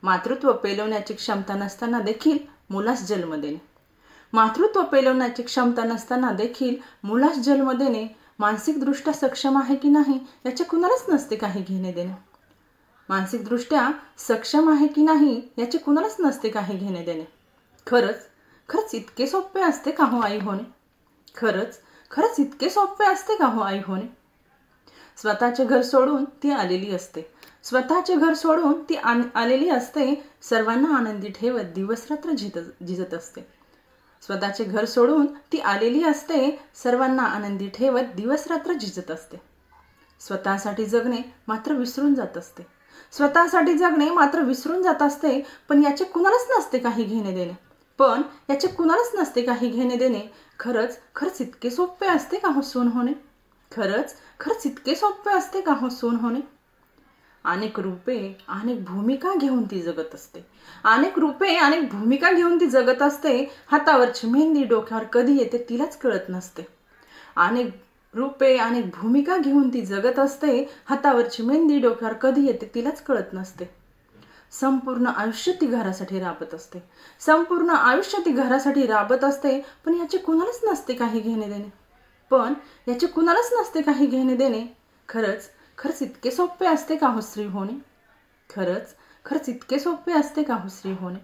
मातृत्व पेलवण्याची क्षमता नसताना देखील मुलास जन्म देणे. मातृत्व पेलवण्याची क्षमता नसताना देखील मुलास जन्म देणे मानसिकदृष्ट्या सक्षम आहे की नाही याचे कुणालाच नसते काही घेणे देणे. मानसिकदृष्ट्या सक्षम आहे की नाही याचे कुणालाच नसते काही घेणे देणे. खरंच खरंच इतके सोपे असते का हो आई होणे. खरंच खरंच इतके सोपे असते का हो आई होणे. स्वतःचे घर सोडून ती आलेली असते. स्वतःचे घर सोडून ती आलेली असते. सर्वांना आनंदी ठेवत दिवसरात्र झिजत असते. स्वतःचे घर सोडून ती आलेली असते. सर्वांना आनंदी ठेवत दिवसरात्र झिजत असते. स्वतःसाठी जगणे मात्र विसरून जात असते. स्वतःसाठी जगणे मात्र विसरून जात असते. पण याचे कुणालाच नसते काही घेणे देणे. पण याचे कुणालाच नसते काही घेणे देणे. खरंच खरंच इतके सोपे असते का हो सून होणे. खरंच खरंच इतके सोपे असते का हो सून होणे. अनेक रूपे अनेक भूमिका घेऊन ती जगत असते. अनेक रूपे अनेक भूमिका घेऊन ती जगत असते. हातावरची मेहंदी डोक्यावर कधी येते तिलाच कळत नसते. अनेक रूपे अनेक भूमिका घेऊन ती जगत असते. हातावरची मेहंदी डोक्यावर कधी येते तिलाच कळत नसते. संपूर्ण आयुष्य ती घरासाठी राबत असते. संपूर्ण आयुष्य ती घरासाठी राबत असते. पण याचे कुणालाच नसते काही घेणे देणे. खरंच इतके सोपे असते का हो स्त्री होणे? खरंच इतके सोपे असते का हो स्त्री होणे?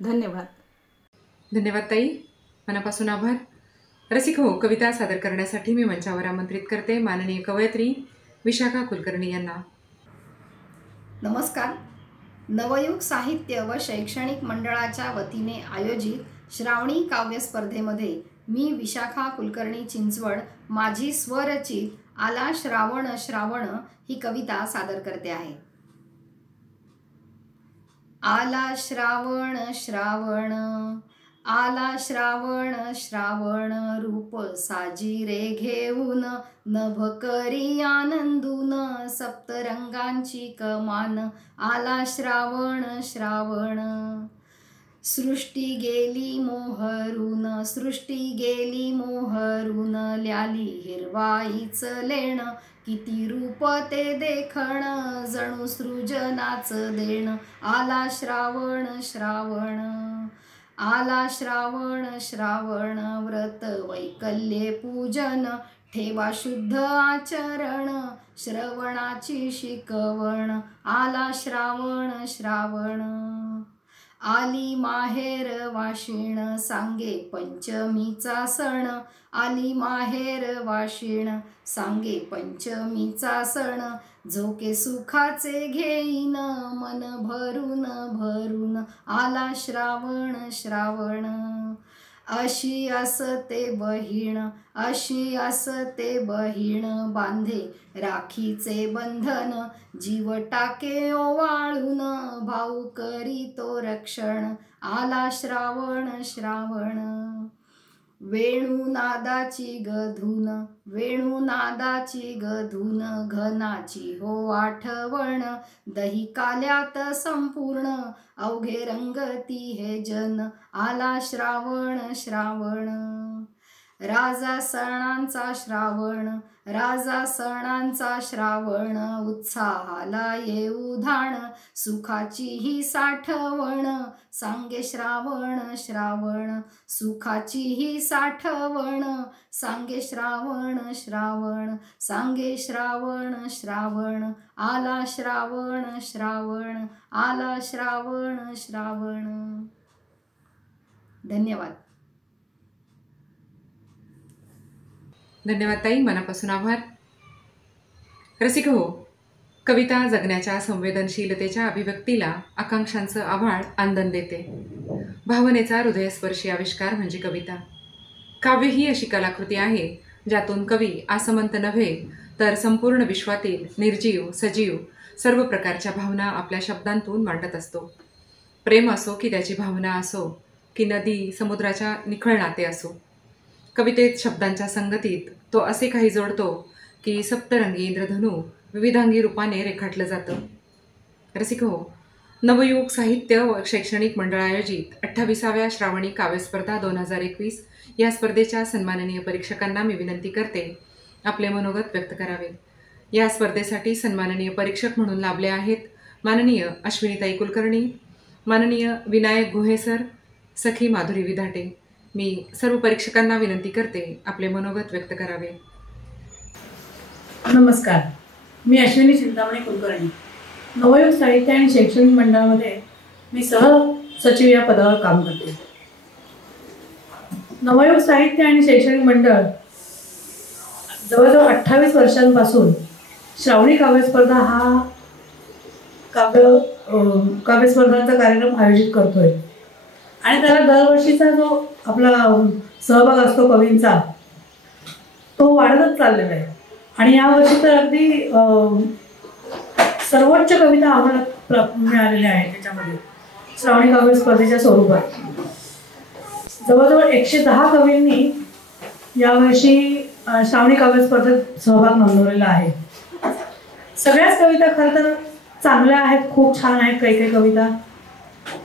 धन्यवाद. धन्यवाद ताई, मनापासून आभार. रसिक हो, कविता सादर करण्यासाठी मी मंचावर आमंत्रित करते माननीय कवयित्री विशाखा कुलकर्णी यांना. नमस्कार. नवयुग साहित्य व शैक्षणिक मंडळाच्या वतीने आयोजित श्रावणी काव्य स्पर्धेमध्ये मी विशाखा कुलकर्णी चिंचवड माझी स्वरचित आला श्रावण श्रावण ही कविता सादर करते आहे. आला श्रावण श्रावण, आला श्रावण श्रावण, रूप साजिरे घेऊन नभ करी आनंदून, सप्तरंगांची कमान. आला श्रावण श्रावण, सृष्टी गेली मोहरून, सृष्टी गेली मोहरून, ल्याली हिरवाईच लेण, किती रूप ते देखण, जणू सृजनाच देण. आला श्रावण श्रावण, आला श्रावण श्रावण, व्रत वैकल्ये पूजन, ठेवा शुद्ध आचरण, श्रवणाची शिकवण. आला श्रावण श्रावण, आली माहेर वाशिण, सांगे पंचमीचा सण. आली माहेर वाशिण, सांगे पंचमीचा सण, झोके सुखाचे घेईन, मन भरून भरून. आला श्रावण श्रावण, अशी असते बहीण, अशी असते बहीण, बांधे राखीचे बंधन, जीव टाके ओवाळून, भाऊ करी तो रक्षण. आला श्रावण श्रावण, वेणुनादाची गधून, वेणुनादाची गधून, घनाची हो आठवण, दही काल्यात संपूर्ण, अवघे रंगती हे जन. आला श्रावण श्रावण, राजा सणांचा श्रावण, राजा सणांचा श्रावण, उत्साहाला येऊ धाण, सुखाची ही साठवण, सांगे श्रावण श्रावण, सुखाची ही साठवण, सांगे श्रावण श्रावण, सांगे श्रावण श्रावण. आला श्रावण श्रावण, आला श्रावण श्रावण. धन्यवाद. धन्यवाद ताई, मनापासून आभार. रसिक हो, कविता जगण्याच्या संवेदनशीलतेच्या अभिव्यक्तीला आकांक्षांचं आभाळ आंदन देते. भावनेचा हृदयस्पर्शी आविष्कार म्हणजे कविता. काव्य ही अशी कलाकृती आहे ज्यातून कवी आसमंत नव्हे तर संपूर्ण विश्वातील निर्जीव सजीव सर्व प्रकारच्या भावना आपल्या शब्दांतून मांडत असतो. प्रेम असो की त्याची भावना असो, की नदी समुद्राच्या निखळ नाते असो, कवितेत शब्दांच्या संगतीत तो असे काही जोडतो की सप्तरंगी इंद्रधनू विविधांगी रूपाने रेखाटलं जातं. रसिक हो, नवयुग साहित्य व शैक्षणिक मंडळ आयोजित 28व्या श्रावणी काव्यस्पर्धा 2021 या स्पर्धेच्या सन्माननीय परीक्षकांना मी विनंती करते आपले मनोगत व्यक्त करावे. या स्पर्धेसाठी सन्माननीय परीक्षक म्हणून लाभले आहेत माननीय अश्विनीताई कुलकर्णी, माननीय विनायक गुहेसर, सखी माधुरी विधाटे. मी सर्व परीक्षकांना विनंती करते आपले मनोगत व्यक्त करावे. नमस्कार, मी अश्विनी चिंतामणी कुलकर्णी. नवयुग साहित्य आणि शैक्षणिक मंडळामध्ये मी सहसचिव या पदावर काम करते. नवयुग साहित्य आणि शैक्षणिक मंडळ जवळजवळ 28 वर्षांपासून श्रावणी काव्यस्पर्धा हा काव्यस्पर्धांचा कार्यक्रम आयोजित करतोय आणि त्याला दरवर्षीचा जो आपला सहभाग असतो कवींचा तो वाढतच चाललेला आहे. आणि यावर्षी तर अगदी सर्वोच्च कविता आम्हाला मिळालेल्या आहेत. त्याच्यामध्ये श्रावणी काव्य स्पर्धेच्या स्वरूपात जवळजवळ 110 कवींनी यावर्षी श्रावणी काव्य स्पर्धेत सहभाग नोंदवलेला आहे. सगळ्याच कविता खरं तर चांगल्या आहेत, खूप छान आहेत काही काही कविता,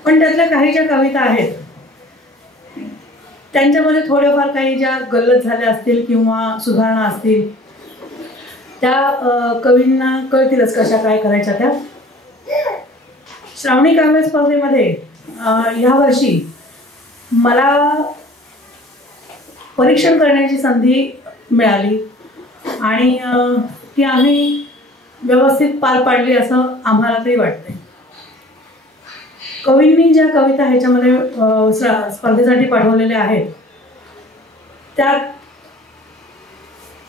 पण त्यातल्या काही ज्या कविता आहेत त्यांच्यामध्ये थोड्याफार काही ज्या गल्लत झाल्या असतील किंवा सुधारणा असतील त्या कवींना कळतीलच कशा काय करायच्या त्या. श्रावणी काव्य स्पर्धेमध्ये ह्या वर्षी मला परीक्षण करण्याची संधी मिळाली आणि ती आम्ही व्यवस्थित पार पाडली असं आम्हाला तरी वाटतंय. कवींनी ज्या कविता ह्याच्यामध्ये स्पर्धेसाठी पाठवलेल्या आहेत त्यात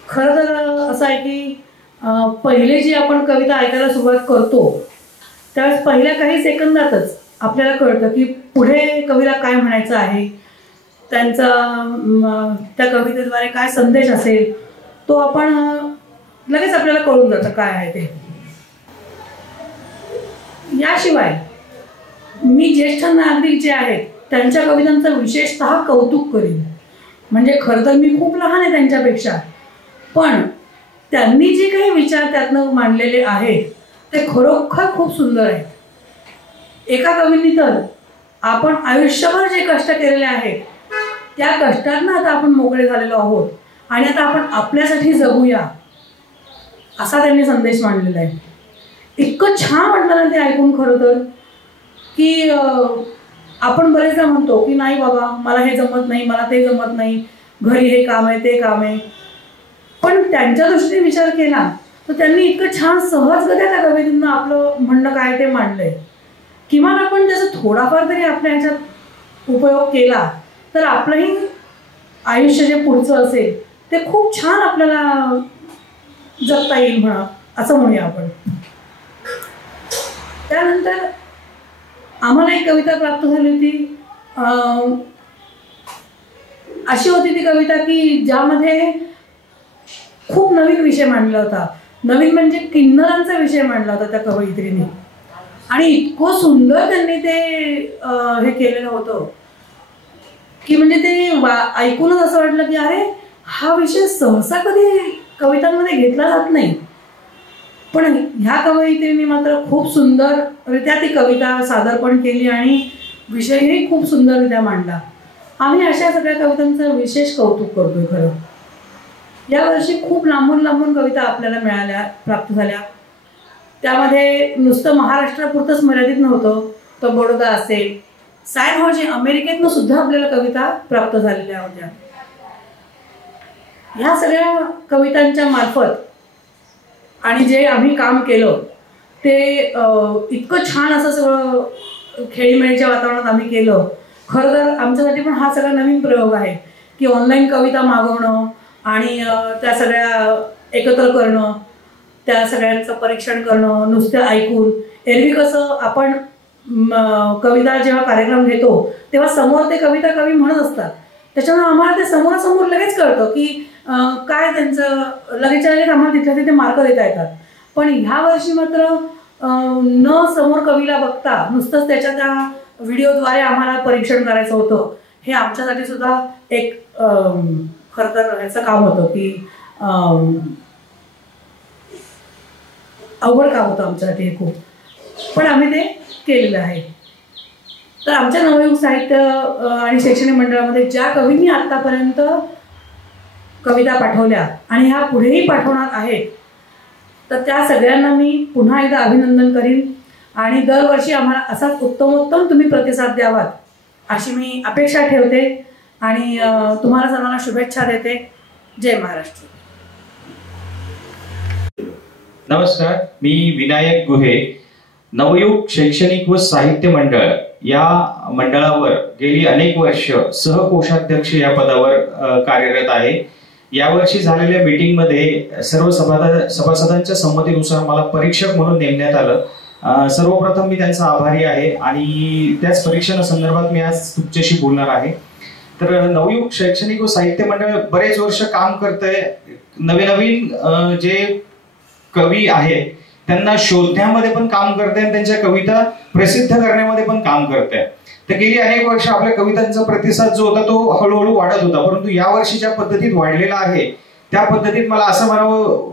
खरं तर असं आहे की पहिले जी आपण कविता ऐकायला सुरुवात करतो त्यावेळेस पहिल्या काही सेकंदातच आपल्याला कळतं की पुढे कवीला काय म्हणायचं आहे, त्यांचा त्या कवितेद्वारे काय संदेश असेल तो आपण लगेच आपल्याला कळून जातं काय आहे ते. याशिवाय मी ज्येष्ठ नागरिक जे आहेत त्यांच्या कवितांचं विशेषतः कौतुक करीन. म्हणजे खरं तर मी खूप लहान आहे त्यांच्यापेक्षा, पण त्यांनी जे काही विचार त्यातनं मांडलेले आहेत ते खरोखर खूप सुंदर आहेत. एका कवींनी तर आपण आयुष्यभर जे कष्ट केलेले आहेत त्या कष्टातनं आता आपण मोकळे झालेलो आहोत आणि आता आपण आपल्यासाठी जगूया असा त्यांनी संदेश मांडलेला आहे. इतकं छान वाटलं ना ते ऐकून खरं तर की आपण बरेचदा म्हणतो की नाही बाबा मला हे जमत नाही, मला ते जमत नाही, घरी हे काम आहे ते काम आहे, पण त्यांच्या दृष्टीने विचार केला तर त्यांनी इतकं छान सहजगत्या त्या कवितेतून आपलं म्हणणं काय ते मांडलंय. किमान आपण त्याचा थोडाफार तरी आपल्या ह्याच्यात उपयोग केला तर आपलंही आयुष्य जे पुढचं असेल ते खूप छान आपल्याला जगता येईल म्हणा असं म्हणूया आपण. त्यानंतर आम्हाला एक कविता प्राप्त झाली होती, अशी होती ती कविता की ज्यामध्ये खूप नवीन विषय मांडला होता. नवीन म्हणजे किन्नरांचा विषय मांडला होता त्या कवयित्रीने आणि इतकं सुंदर त्यांनी ते हे केलेलं होतं की म्हणजे ते ऐकूनच असं वाटलं की अरे हा विषय सहसा कधी कवितांमध्ये घेतला जात नाही, पण ह्या कवयित्रीने मात्र खूप सुंदररित्या ती कविता सादरपण केली आणि विषयही खूप सुंदररित्या मांडला. आम्ही अशा सगळ्या कवितांचं विशेष कौतुक करतोय. खरं यावर्षी खूप लांबून लांबून कविता आपल्याला मिळाल्या, प्राप्त झाल्या. त्यामध्ये नुसतं महाराष्ट्रापुरतंच मर्यादित नव्हतं, तर बडोदा असेल, सायन हॉजे अमेरिकेतनं सुद्धा आपल्याला कविता प्राप्त झालेल्या होत्या. ह्या सगळ्या कवितांच्या मार्फत आणि जे आम्ही काम केलं ते इतकं छान असं सगळं खेळीमेळीच्या वातावरणात आम्ही केलं. खरं तर आमच्यासाठी पण हा सगळा नवीन प्रयोग आहे की ऑनलाईन कविता मागवणं आणि त्या सगळ्या एकत्र करणं, त्या सगळ्यांचं परीक्षण करणं नुसतं ऐकून. एरवी कसं आपण कविता जेव्हा कार्यक्रम घेतो तेव्हा समोर ते कविता कवी म्हणत असतात, त्याच्यामुळे आम्हाला ते समोरासमोर लगेच कळतं की काय त्यांचं लगेचच्या लगेच आम्हाला तिथल्या तिथे मार्क देता येतात. पण ह्या वर्षी मात्र न समोर कवीला बघता नुसतंच त्याच्या त्या व्हिडिओद्वारे आम्हाला परीक्षण करायचं होतं. हे आमच्यासाठी सुद्धा एक खरं तर ह्याचं काम होतं की अवघड काम होतं आमच्यासाठी खूप, पण आम्ही ते केलेलं आहे. तर आमच्या नवयुग साहित्य आणि शैक्षणिक मंडळामध्ये ज्या कवींनी आत्तापर्यंत कविता पाठवल्या आणि ह्या पुढेही पाठवणार आहेत तर त्या सगळ्यांना मी पुन्हा एकदा अभिनंदन करीन आणि दरवर्षी आम्हाला असाच उत्तमोत्तम तुम्ही प्रतिसाद द्यावात अशी मी अपेक्षा ठेवते आणि तुम्हाला सर्वांना शुभेच्छा देते. जय महाराष्ट्र. नमस्कार, मी विनायक गुहे, नवयुग शैक्षणिक व साहित्य मंडळ या मंडळावर गेली अनेक वर्ष सहकोषाध्यक्ष या पदावर कार्यरत आहे. यावर्षी झालेल्या मीटिंगमध्ये सर्व सभासदांच्या संमतीनुसार मला परीक्षक म्हणून नेमण्यात आलं. सर्वप्रथम मी त्यांचा आभारी आहे आणि त्याच परीक्षणासंदर्भात मी आज तुमच्याशी बोलणार आहे. तर नवयुग शैक्षणिक व साहित्य मंडळ बरेच वर्ष काम करतंय. नवीन जे कवी आहेत त्यांना शोधण्यामध्ये पण काम करते आणि त्यांच्या कविता प्रसिद्ध करण्यामध्ये पण काम करते. तर गेली अनेक वर्ष आपल्या कवितांचा प्रतिसाद जो होता तो हळूहळू वाढत होता, परंतु या वर्षी ज्या पद्धतीत वाढलेला आहे त्या पद्धतीत मला असं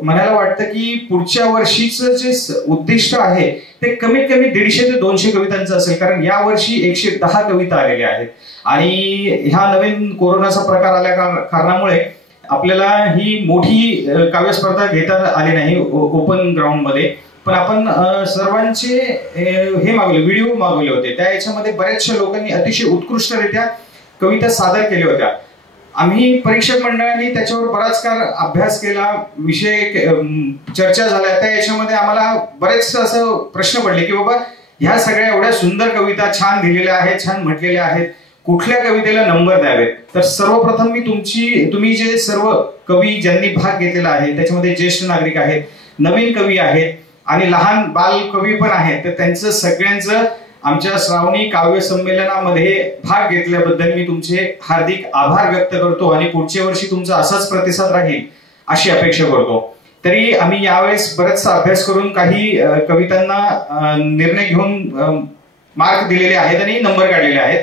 म्हणायला वाटतं की पुढच्या वर्षीचं जे उद्दिष्ट आहे ते कमीत कमी 150 ते 200 कवितांचं असेल, कारण या वर्षी 110 कविता आलेल्या आहेत आणि ह्या नवीन कोरोनाचा प्रकार आल्या कारणामुळे आपल्याला ही मोठी काव्य स्पर्धा घेता आली नाही ओपन ग्राउंड मध्ये, पण आपण सर्वांचे हे मागवले, व्हिडिओ मागवले होते. त्या याच्यामध्ये बऱ्याचशा लोकांनी अतिशय उत्कृष्टरित्या कविता सादर केल्या होत्या. आम्ही परीक्षक मंडळाने त्याच्यावर बराच काळ अभ्यास केला, विषय चर्चा झाल्या. त्या याच्यामध्ये आम्हाला बरेच असं प्रश्न पडले की बाबा ह्या सगळ्या एवढ्या सुंदर कविता छान लिहिलेल्या आहेत, छान म्हटलेल्या आहेत, कुठल्या कवितेला नंबर द्यावेत. तर सर्वप्रथम मी तुम्ही जे सर्व कवी ज्यांनी भाग घेतलेला आहे त्याच्यामध्ये ज्येष्ठ नागरिक आहेत, नवीन कवी आहेत आणि लहान बाल कवी पण आहेत, तर त्यांचं सगळ्यांचं आमच्या श्रावणी काव्य संमेलनामध्ये भाग घेतल्याबद्दल मी तुमचे हार्दिक आभार व्यक्त करतो आणि पुढच्या वर्षी तुमचा असाच प्रतिसाद राहील अशी अपेक्षा करतो. तरी आम्ही यावेळेस बराचसा अभ्यास करून काही कवितांना निर्णय घेऊन मार्क दिलेले आहेत आणि नंबर काढलेले आहेत.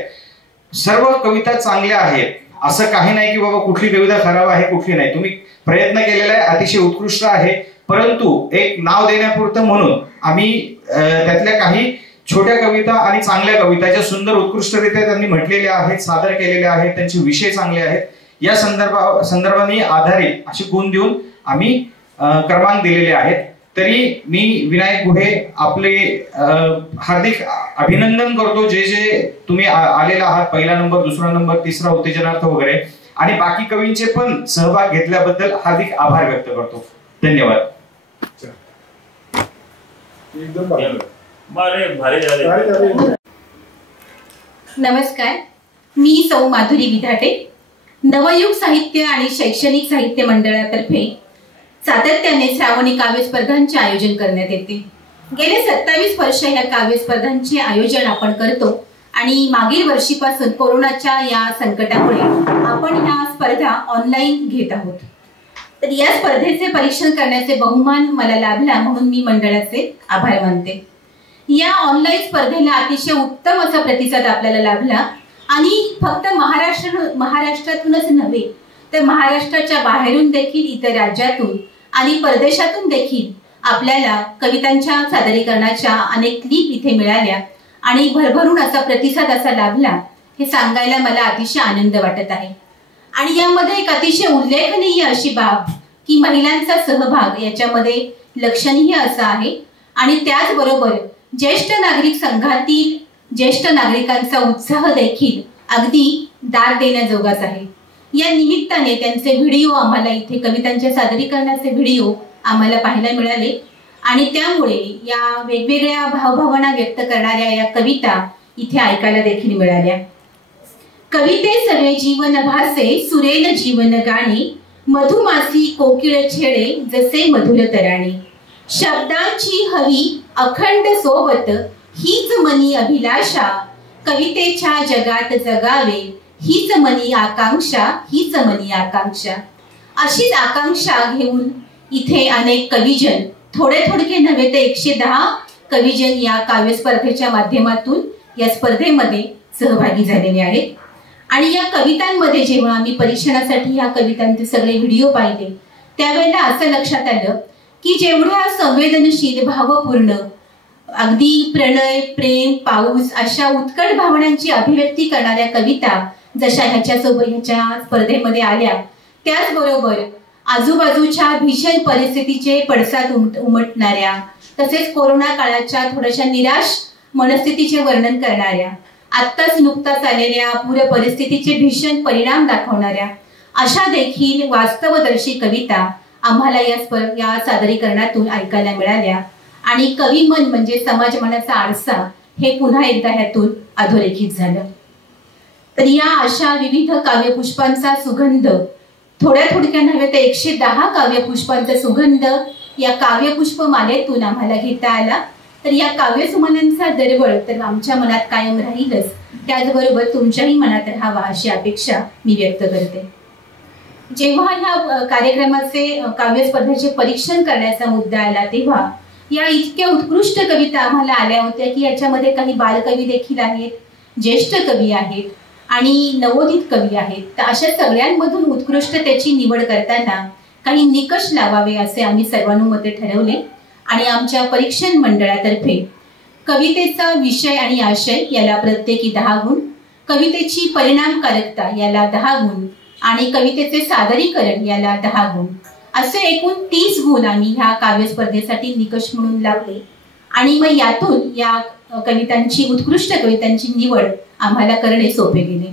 सर्व कविता चांगल्या आहेत, असं काही नाही की बाबा कुठली कविता खराब आहे कुठली नाही. तुम्ही प्रयत्न केलेला आहे, अतिशय उत्कृष्ट आहे, परंतु एक नाव देण्यापुरतं म्हणून आम्ही त्यातल्या काही छोट्या कविता आणि चांगल्या कविता ज्या सुंदर उत्कृष्टरित्या त्यांनी म्हटलेल्या आहेत, सादर केलेल्या आहेत, त्यांचे विषय चांगले आहेत, या संदर्भाने आधारित असे गुण देऊन आम्ही क्रमांक दिलेले आहेत. तरी मी विनायक गुहे आपले हार्दिक अभिनंदन करतो, जे तुम्ही आलेला आहात, पहिला नंबर, दुसरा नंबर, तिसरा उत्तेजनार्थ वगैरे, आणि बाकी कवींचे पण सहभाग घेतल्याबद्दल हार्दिक आभार व्यक्त करतो. धन्यवाद. नमस्कार, मी सौ माधुरी विधाटे, नवयुग साहित्य आणि शैक्षणिक साहित्य मंडळातर्फे सातत्याने श्रावणी काव्य स्पर्धांचे आयोजन करण्यात येते. गेले 27 वर्ष या काव्य स्पर्धांचे आयोजन आपण करतो आणि मागील वर्षीपासून कोरोनाच्या या संकटामुळे आपण या स्पर्धा ऑनलाईन घेत आहोत. तर या स्पर्धेचे परीक्षण करण्याचे बहुमान मला लाभला म्हणून मी मंडळाचे आभार मानते. या ऑनलाईन स्पर्धेला अतिशय उत्तम असा प्रतिसाद आपल्याला लाभला आणि फक्त महाराष्ट्रातूनच नव्हे तर महाराष्ट्राच्या बाहेरून देखील, इतर राज्यातून आणि परदेशातून देखील आपल्याला कवितांच्या सादरीकरणाच्या अनेक क्लिप इथे मिळाल्या आणि भरभरून असा प्रतिसाद असा लाभला, हे सांगायला मला अतिशय आनंद वाटत आहे. आणि यामध्ये एक अतिशय उल्लेखनीय अशी बाब की महिलांचा सहभाग याच्यामध्ये लक्षणीय असा आहे आणि त्याचबरोबर ज्येष्ठ नागरिक संघातील ज्येष्ठ नागरिकांचा उत्साह देखील अगदी दाद देण्याजोगाच आहे. या निमित्ताने त्यांचे व्हिडिओ आम्हाला इथे, कवितांच्या सादरीकरणाचे व्हिडिओ आम्हाला पाहायला मिळाले आणि त्यामुळे या वेगवेगळ्या भावभावना व्यक्त करणाऱ्या या कविता इथे ऐकायला देखील मिळाल्या. कविते सगळे जीवन भासे, सुरेल जीवन गाणी, मधुमासी कोकिळ छेडे जसे मधुर तराणी, शब्दांची हवी अखंड सोबत हीच मनी अभिलाषा, कवितेच्या जगात जगावे हीच मनी आकांक्षा, हीच मनी आकांक्षा. अशीच आकांक्षा घेऊन इथे अनेक कविजन, थोडके नव्हे तर 110 कविजन या काव्य स्पर्धेच्या माध्यमातून या स्पर्धेमध्ये सहभागी झालेले आहेत. आणि या कवितांमध्ये जेव्हा आम्ही परीक्षणासाठी या कवितांचे सगळे व्हिडिओ पाहिले त्यावेळेला असं लक्षात आलं की जेवढ्या संवेदनशील, भावपूर्ण, अगदी प्रणय, प्रेम, पाऊस अशा उत्कट भावनांची अभिव्यक्ती करणाऱ्या कविता जशा ह्याच्या स्पर्धेमध्ये आल्या, त्याचबरोबर आजूबाजूच्या भीषण परिस्थितीचे पडसाद उमटणाऱ्या, तसेच कोरोना काळाच्या थोड्याशा निराश मनस्थितीचे वर्णन करणाऱ्या, आत्ताच नुकताच आलेल्या पूर परिस्थितीचे भीषण परिणाम दाखवणाऱ्या अशा देखील वास्तवदर्शी कविता आम्हाला या सादरीकरणातून ऐकायला मिळाल्या आणि कविमन म्हणजे समाज मनाचा आरसा हे पुन्हा एकदा ह्यातून अधोरेखित झालं. तर या अशा विविध काव्यपुष्पांचा सुगंध, थोड्या नव्हे तर 110 काव्यपुष्पांचा सुगंध या काव्यपुष्प मालेतून आम्हाला घेता आला. तर या काव्यसुमनांचा दरवळ तर आमच्या मनात कायम राहीलच, त्याचबरोबर तुमच्याही मनात राहावा अशी अपेक्षा मी व्यक्त करते. जेव्हा या कार्यक्रमाचे काव्य स्पर्धेचे परीक्षण करण्याचा मुद्दा आला तेव्हा या इतक्या उत्कृष्ट कविता आम्हाला आल्या होत्या की याच्यामध्ये काही बालकवी देखील आहेत, ज्येष्ठ कवी आहेत आणि नवोदित कवी आहेत. तर अशा सगळ्यांमधून उत्कृष्ट त्याची निवड करताना काही निकष लावावे असे आम्ही सर्वानुमते ठरवले आणि आमच्या परीक्षण मंडळातर्फे कवितेचा विषय आणि आशय याला प्रत्येकी 10 गुण, कवितेची परिणामकारकता याला 10 गुण आणि कवितेचे सादरीकरण याला 10 गुण असे एकूण 30 गुण आम्ही ह्या काव्य स्पर्धेसाठी निकष म्हणून लावले आणि मग यातून या कवितांची उत्कृष्ट कवितांची निवड आम्हाला करणे सोपे गेले.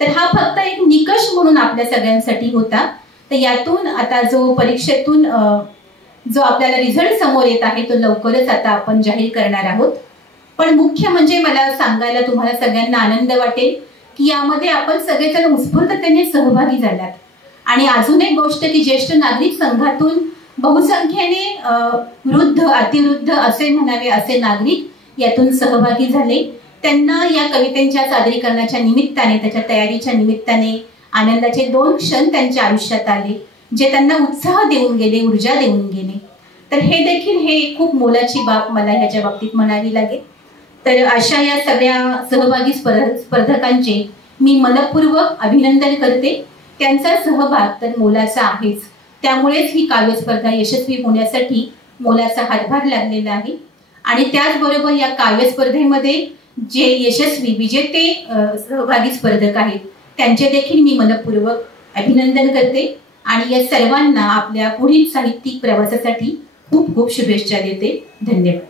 तर हा फक्त एक निकष म्हणून आपल्या सगळ्यांसाठी होता. तर यातून आता जो परीक्षेतून जो आपल्याला रिझल्ट समोर येत आहे तो लवकरच आता आपण जाहीर करणार आहोत. पण मुख्य म्हणजे मला सांगायला तुम्हाला सगळ्यांना आनंद वाटेल की यामध्ये आपण सगळेजण उत्स्फूर्ततेने सहभागी झालात. आणि अजून एक गोष्ट की ज्येष्ठ नागरिक संघातून बहुसंख्येने वृद्ध, अतिवृद्ध असे म्हणावे असे नागरिक यातून सहभागी झाले. त्यांना या कवितेच्या सादरीकरणाच्या निमित्ताने, त्याच्या तयारीच्या निमित्ताने आनंदाचे 2 क्षण त्यांच्या आयुष्यात आले जे त्यांना उत्साह देऊन गेले, ऊर्जा देऊन गेले. तर हे देखील हे खूप मोलाची बाब मला ह्याच्या बाबतीत म्हणावी लागेल. तर अशा या सगळ्या सहभागी स्पर्धकांचे मी मनपूर्वक अभिनंदन करते. त्यांचा सहभाग तर मोलाचा आहेच, त्यामुळेच ही काव्य स्पर्धा यशस्वी होण्यासाठी मोलाचा हातभार लागलेला आहे. आणि त्याचबरोबर या काव्य स्पर्धेमध्ये जे यशस्वी विजेते सहभागी स्पर्धक आहेत त्यांचे देखील मी मनपूर्वक अभिनंदन करते आणि या सर्वांना आपल्या पुढील साहित्यिक प्रवासासाठी खूप खूप शुभेच्छा देते. धन्यवाद.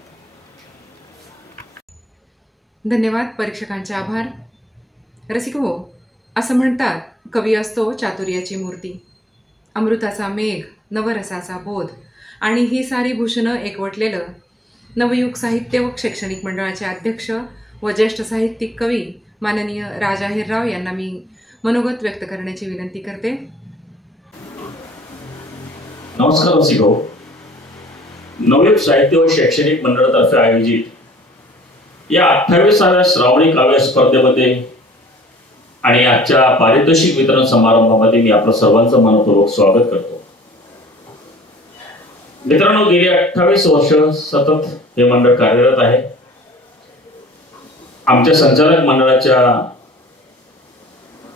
धन्यवाद. परीक्षकांचे आभार. रसिको, असं म्हणतात, कवी असतो चातुर्याची मूर्ती, अमृताचा मेघ, नवरसाचा बोध आणि ही सारी भूषणं एकवटलेलं नवयुग साहित्य व शैक्षणिक मंडळाचे अध्यक्ष व ज्येष्ठ साहित्यिक कवी माननीय राजा हिरराव यांना मी मनोगत व्यक्त करण्याची विनंती करते. नमस्कार रसिको. नवयुग साहित्य व शैक्षणिक मंडळातर्फे आयोजित या 28व्या श्रावणी काव्य स्पर्धेमध्ये आणि आजच्या पारितोषिक वितरण समारंभामध्ये मी आपलं सर्वांचं मनपूर्वक स्वागत करतो. मित्रांनो, गेली 28 वर्ष सतत हे मंडळ कार्यरत आहे. आमच्या संचालक मंडळाच्या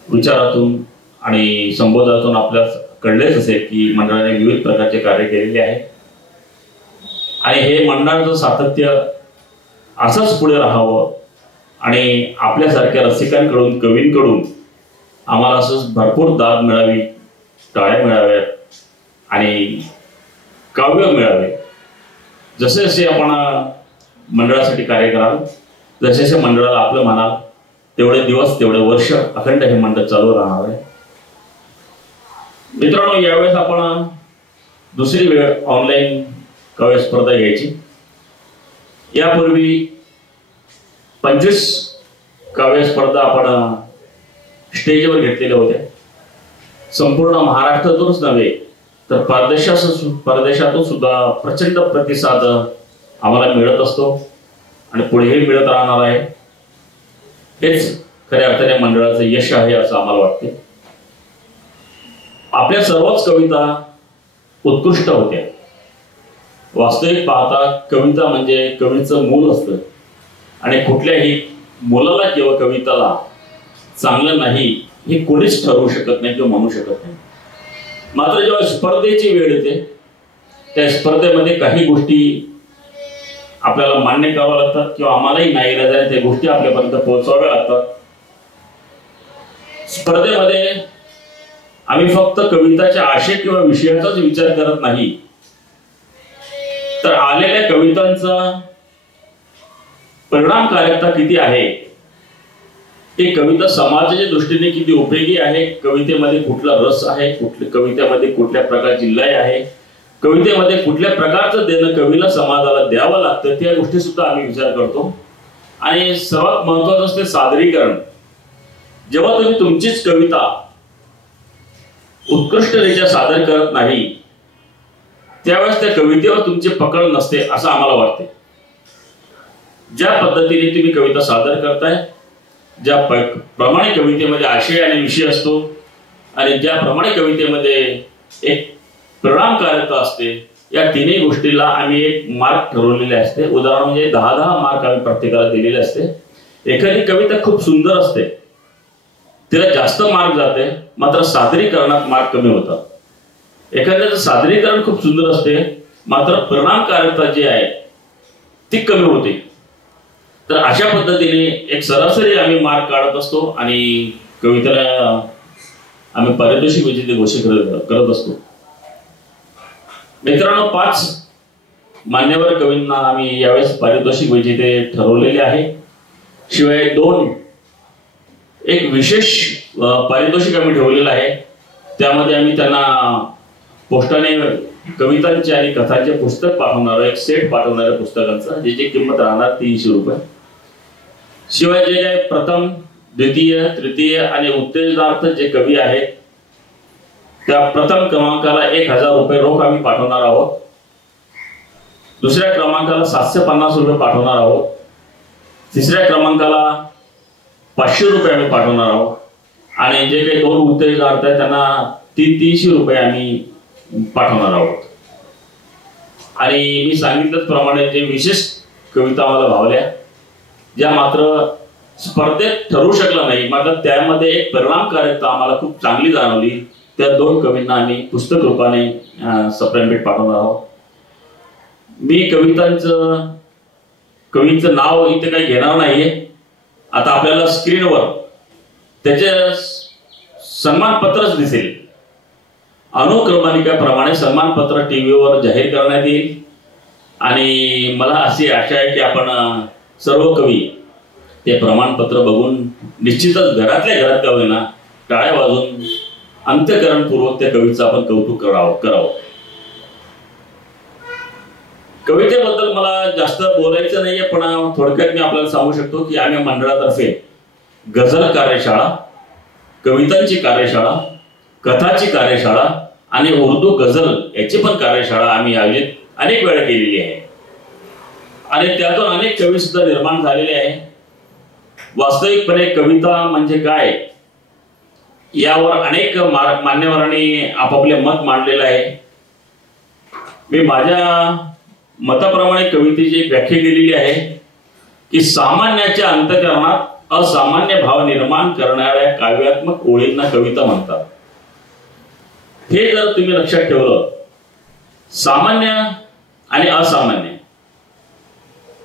विचारातून आणि संबोधनातून आपल्याला कळलेच असेल की मंडळाने विविध प्रकारचे कार्य केलेले आहे आणि हे मंडळाचं सातत्य असंच पुढे राहावं आणि आपल्यासारख्या रसिकांकडून, कवींकडून आम्हाला असंच भरपूर दाद मिळावी, टाळ्या मिळाव्यात आणि काव्य मिळावे. जसे जसे आपण मंडळासाठी कार्य कराल, जसे जसे मंडळाला आपलं म्हणाल, तेवढे दिवस, तेवढे वर्ष अखंड हे मंडळ चालू राहणार आहे. मित्रांनो, यावेळेस आपण दुसरी वेळ ऑनलाईन काव्य स्पर्धा घ्यायची. यापूर्वी 25 काव्य स्पर्धा आपण स्टेजवर घेतलेल्या होत्या. संपूर्ण महाराष्ट्रातूनच नव्हे तर परदेशातून सुद्धा प्रचंड प्रतिसाद आम्हाला मिळत असतो आणि पुढेही मिळत राहणार आहे. हेच खऱ्या अर्थाने मंडळाचं यश आहे असं आम्हाला वाटते. आपल्या सर्वच कविता उत्कृष्ट होत्या. वास्तविक पाहता कविता म्हणजे कवीचं मूल असतं आणि कुठल्याही मुलाला किंवा कविताला चांगलं नाही हे कोणीच ठरवू शकत नाही किंवा म्हणू शकत नाही. मात्र जेव्हा स्पर्धेची वेळ येते त्या स्पर्धेमध्ये काही गोष्टी आपल्याला मान्य कराव्या लागतात किंवा आम्हालाही नाईलाजाने त्या गोष्टी आपल्यापर्यंत पोहोचवाव्या लागतात. स्पर्धेमध्ये आम्ही फक्त कविताच्या आशय किंवा विषयाचाच विचार करत नाही तर आलेल्या कवितांचा परिणामकारकता किती आहे, ते कविता समाजाच्या दृष्टीने किती उपयोगी आहे, कवितेमध्ये कुठला रस आहे, कवितेमध्ये कुठल्या प्रकारची लय आहे, कवितेमध्ये कुठल्या प्रकारचं देणं कवीला समाजाला द्यावं लागतं, त्या गोष्टी सुद्धा आम्ही विचार करतो. आणि सर्वात महत्वाचं असते सादरीकरण. जेव्हा तुम्ही तुमचीच कविता उत्कृष्टरित्या सादर करत नाही त्यावेळेस त्या कवितेवर तुमची पकड नसते असं आम्हाला वाटते. ज्या पद्धतीने तुम्ही कविता सादर करताय, ज्या प्रमाणे कवितेमध्ये आशय आणि विषय असतो आणि ज्याप्रमाणे कवितेमध्ये एक परिणामकारकता असते, या तिन्ही गोष्टीला आम्ही एक मार्क ठरवलेले असते. उदाहरण म्हणजे 10-10 मार्क आम्ही प्रत्येकाला दिलेले असते. एखादी कविता खूप सुंदर असते, तिला जास्त मार्क जाते, मात्र सादरीकरणात मार्क कमी होतात. एखाद्याचं सादरीकरण खूप सुंदर असते, मात्र परिणामकारकता जी आहे ती कमी होते. तर अशा पद्धतीने एक सरासरी आम्ही मार्क काढत असतो आणि कवितेला आम्ही पारितोषिक विजेते घोषित करत असतो. मित्रांनो, 5 मान्यवर कवींना आम्ही यावेळेस पारितोषिक विजेते ठरवलेले आहे. शिवाय 2 एक विशेष पारितोषिक आम्ही ठेवलेलं आहे. त्यामध्ये आम्ही त्यांना पोस्टाने कवितांचे आणि कथांचे पुस्तक पाठवणार, एक सेट पाठवणार आहे पुस्तकांचा, ज्याची किंमत राहणार 300 रुपये. शिवाय जे काही प्रथम, द्वितीय, तृतीय आणि उत्तेजनार्थ जे कवी आहेत त्या प्रथम क्रमांकाला 1000 रुपये रोख आम्ही पाठवणार आहोत. दुसऱ्या क्रमांकाला 750 रुपये पाठवणार आहोत. तिसऱ्या क्रमांकाला 500 रुपये आम्ही पाठवणार आहोत. आणि जे काही 2 उत्तेजनार्थ आहेत त्यांना 300 रुपये आम्ही पाठवणार आहोत. आणि मी सांगितल्याप्रमाणे जे विशेष कविता आम्हाला भावल्या, ज्या मात्र स्पर्धेत ठरू शकला नाही, मात्र त्यामध्ये एक परिणामकारकता आम्हाला खूप चांगली जाणवली, त्या 2 कवींना आम्ही पुस्तक रूपाने सप्रेमभेट पाठवणार आहोत. मी कवींचं नाव इथे काही घेणार नाहीये. आता आपल्याला स्क्रीनवर त्याचे सन्मानपत्रच दिसेल. अनुक्रमणिकेप्रमाणे सन्मानपत्र टीव्हीवर जाहीर करण्यात येईल. आणि मला अशी आशा आहे की आपण सर्व कवी ते प्रमाणपत्र बघून निश्चितच घरातल्या घरात का होईना टाळ्या वाजून अंत्यकरणपूर्वक त्या कवीचं आपण कौतुक करावं. कवितेबद्दल मला जास्त बोलायचं नाहीये, पण थोडक्यात मी आपल्याला सांगू शकतो की आम्ही मंडळातर्फे गझल कार्यशाळा, कवितांची कार्यशाळा, कथाची कार्यशाळा आणि उर्दू गझल याची पण कार्यशाळा आम्ही आयोजित अनेक वेळा केलेली आहे. आणि त्यातून अनेक कवी सुद्धा निर्माण झालेले आहे. वास्तविकपणे कविता म्हणजे काय यावर अनेक मान्यवरांनी आपापले मत मांडलेलं आहे. मी माझ्या मताप्रमाणे कवितेची एक व्याख्या केलेली आहे की सामान्याच्या अंतःकरणात असामान्य भाव निर्माण करणाऱ्या काव्यात्मक ओळींना कविता म्हणतात. हे जर तुम्ही लक्षात ठेवलं, सामान्य आणि असामान्य,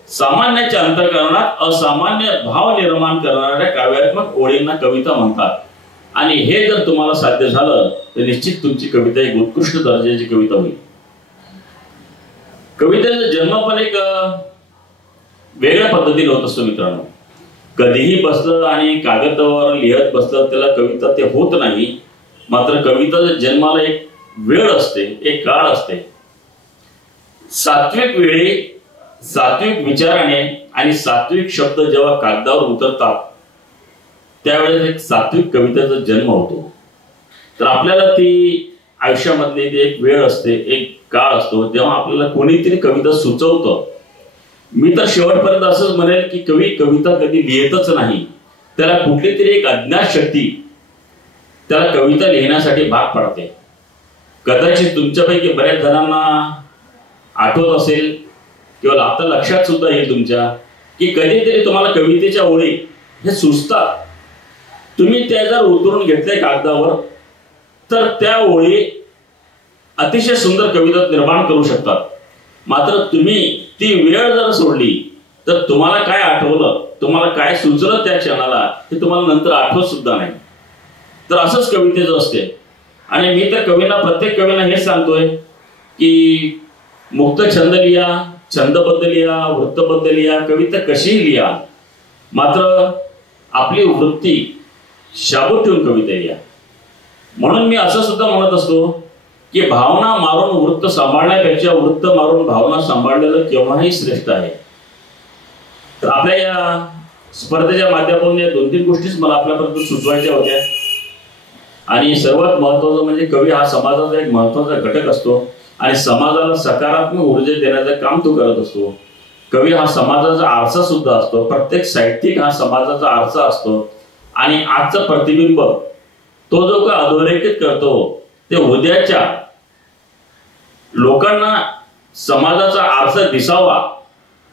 सामान्याच्या अंतःकरणात असामान्य भाव निर्माण करणाऱ्या काव्यात्मक ओळींना कविता म्हणतात. आणि हे जर तुम्हाला साध्य झालं तर निश्चित तुमची कविता एक उत्कृष्ट दर्जाची कविता होईल. कवितेचा जन्म पण एक वेगळ्या पद्धतीने होत असतो मित्रांनो. कधीही बसलं आणि कागदावर लिहत बसलं त्याला कविता ते होत नाही. मात्र कविताच्या जन्माला एक वेळ असते, एक काळ असते. सात्विक वेळी सात्विक विचाराने आणि सात्विक शब्द जेव्हा कागदावर उतरतात त्यावेळेस एक सात्विक कवितेचा जन्म होतो. तर आपल्याला ती आयुष्यामधली एक वेळ असते, एक काळ असतो जेव्हा आपल्याला कोणीतरी कविता सुचवतं. मी तर शेवटपर्यंत असंच म्हणेल की कवी कविता कधी लिहितच नाही, त्याला कुठली तरी एक अज्ञात शक्ती त्याला कविता लिहिण्यासाठी भाग पडते. कदाचित तुमच्यापैकी बऱ्याच जणांना आठवत असेल किंवा आता लक्षात सुद्धा येईल तुमच्या की कधीतरी तुम्हाला कवितेच्या ओळी हे सुचतात. तुम्ही त्या जर उतरून घेतल्या कागदावर तर त्या ओळी अतिशय सुंदर कविता निर्माण करू शकतात. मात्र तुम्ही ती वेळ जर सोडली तर तुम्हाला काय आठवलं, तुम्हाला काय सुचलं त्या क्षणाला हे तुम्हाला नंतर आठवत सुद्धा नाही. तर असंच कवितेचं असते. आणि मी तर कवींना, प्रत्येक कवींना हेच सांगतोय की मुक्त छंद लिहा, छंदबद्ध लिहा, वृत्तबद्ध लिहा, कविता कशीही लिहा, मात्र आपली वृत्ती शाबूत ठेवून कविता लिहा. म्हणून मी असं सुद्धा म्हणत असतो की भावना मारून वृत्त सांभाळण्यापेक्षा वृत्त मारून भावना सांभाळलेलं केव्हाही श्रेष्ठ आहे. तर आपल्या या स्पर्धेच्या माध्यमातून या 2-3 गोष्टीच मला आपल्यापर्यंत सुचवायच्या होत्या. आणि सर्वात महत्वाचं म्हणजे कवी हा समाजाचा एक महत्वाचा घटक असतो आणि समाजाला सकारात्मक ऊर्जा देण्याचं काम तो करत असतो. कवी हा समाजाचा आरसा सुद्धा असतो. प्रत्येक साहित्यिक हा समाजाचा आरसा असतो. आणि आजचं प्रतिबिंब तो जो का अधोरेखित करतो ते उद्याच्या लोकांना समाजाचा आरसा दिसावा.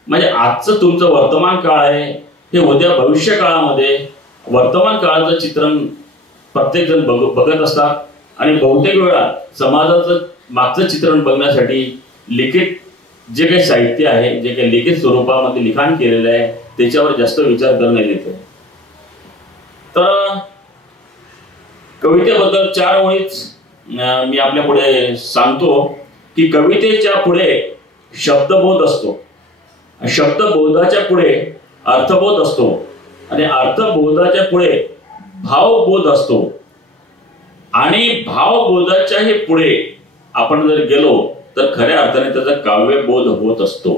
म्हणजे आजचं तुमचं वर्तमान काळ आहे, हे उद्या भविष्य काळामध्ये वर्तमान काळाचं चित्रण प्रत्येक जण बघत असतात. आणि बहुतेक वेळा समाजाचं मागचं चित्रण बघण्यासाठी लिखित जे काही साहित्य आहे, जे काही लिखित स्वरूपामध्ये लिखाण केलेलं आहे त्याच्यावर जास्त विचार करण्यात येतो. तर कवितेबद्दल 4 ओळीच मी आपल्या पुढे सांगतो की कवितेच्या पुढे शब्दबोध असतो, शब्दबोधाच्या पुढे अर्थबोध असतो आणि अर्थबोधाच्या पुढे भावबोध असतो आणि भावबोधाच्याही पुढे आपण जर गेलो तर खऱ्या अर्थाने त्याचा काव्यबोध होत असतो.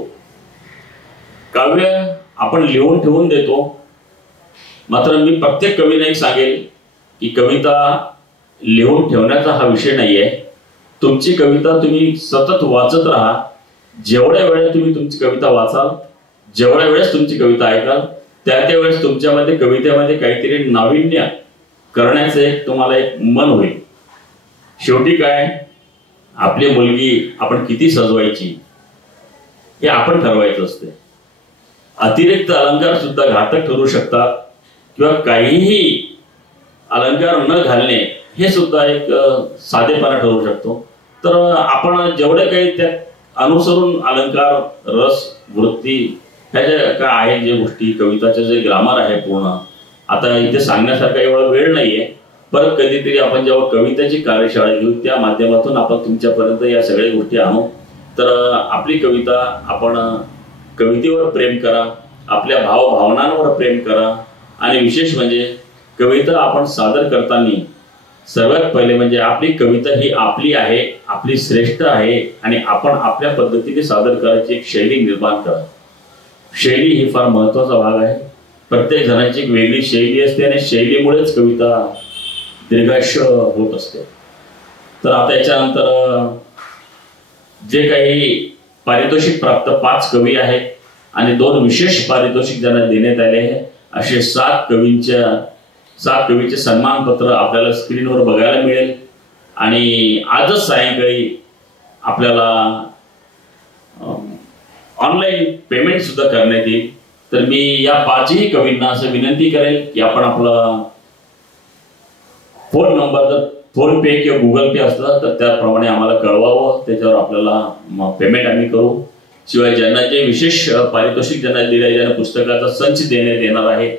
काव्य आपण लिहून ठेवून देतो, मात्र मी प्रत्येक कवीला एक सांगेल की कविता लिहून ठेवण्याचा हा विषय नाहीये. तुमची कविता तुम्ही सतत वाचत राहा. जेवढ्या वेळेस तुम्ही तुमची कविता वाचाल, जेवढ्या वेळेस तुमची कविता ऐकाल, त्या वेळेस तुमच्यामध्ये कवितेमध्ये काहीतरी नाविन्य करण्याचं एक तुम्हाला एक मन होईल. शेवटी काय, आपली मुलगी आपण किती सजवायची हे आपण ठरवायचं असते. अतिरिक्त अलंकार सुद्धा घातक ठरू शकतात किंवा काहीही अलंकार न घालणे हे सुद्धा एक साधेपणा ठरू शकतो. तर आपण जेवढे काही त्या अनुसरून अलंकार, रस, वृत्ती ह्या ज्या काय आहे, जे गोष्टी कविताचे जे ग्रामर आहे पूर्ण, आता इथे सांगण्यासारखा एवढा वेळ नाहीये. परत कधीतरी आपण जेव्हा कवितेची कार्यशाळा घेऊ त्या माध्यमातून आपण तुमच्यापर्यंत या सगळ्या गोष्टी आणू. तर आपली कविता, आपण कवितेवर प्रेम करा, आपल्या भावभावनांवर प्रेम करा आणि विशेष म्हणजे कविता आपण सादर करताना सर्वात पहिले म्हणजे आपली कविता ही आपली आहे, आपली श्रेष्ठ आहे आणि आपण आपल्या पद्धतीने सादर करायची एक शैली निर्माण करा. शैली ही फार महत्वाचा भाग आहे. प्रत्येक जणांची एक वेगळी शैली असते आणि शैलीमुळेच कविता दीर्घायुष्य होत असते. तर आता याच्यानंतर जे काही पारितोषिक प्राप्त 5 कवी आहेत आणि 2 विशेष पारितोषिक ज्यांना देण्यात आले आहे असे 7 कवीचे सन्मानपत्र आपल्याला स्क्रीनवर बघायला मिळेल आणि आजच सायंकाळी आपल्याला ऑनलाईन पेमेंट सुद्धा करण्यात येईल. तर मी या 5ही कवींना असं विनंती करेल की आपण आपला फोन नंबर, जर फोन पे किंवा गुगल पे असला तर त्याप्रमाणे आम्हाला कळवावं, त्याच्यावर आपल्याला पेमेंट आम्ही करू. शिवाय ज्यांना जे विशेष पारितोषिक ज्यांना दिले आहे, ज्यांना पुस्तकाचा संच देण्यात येणार आहे,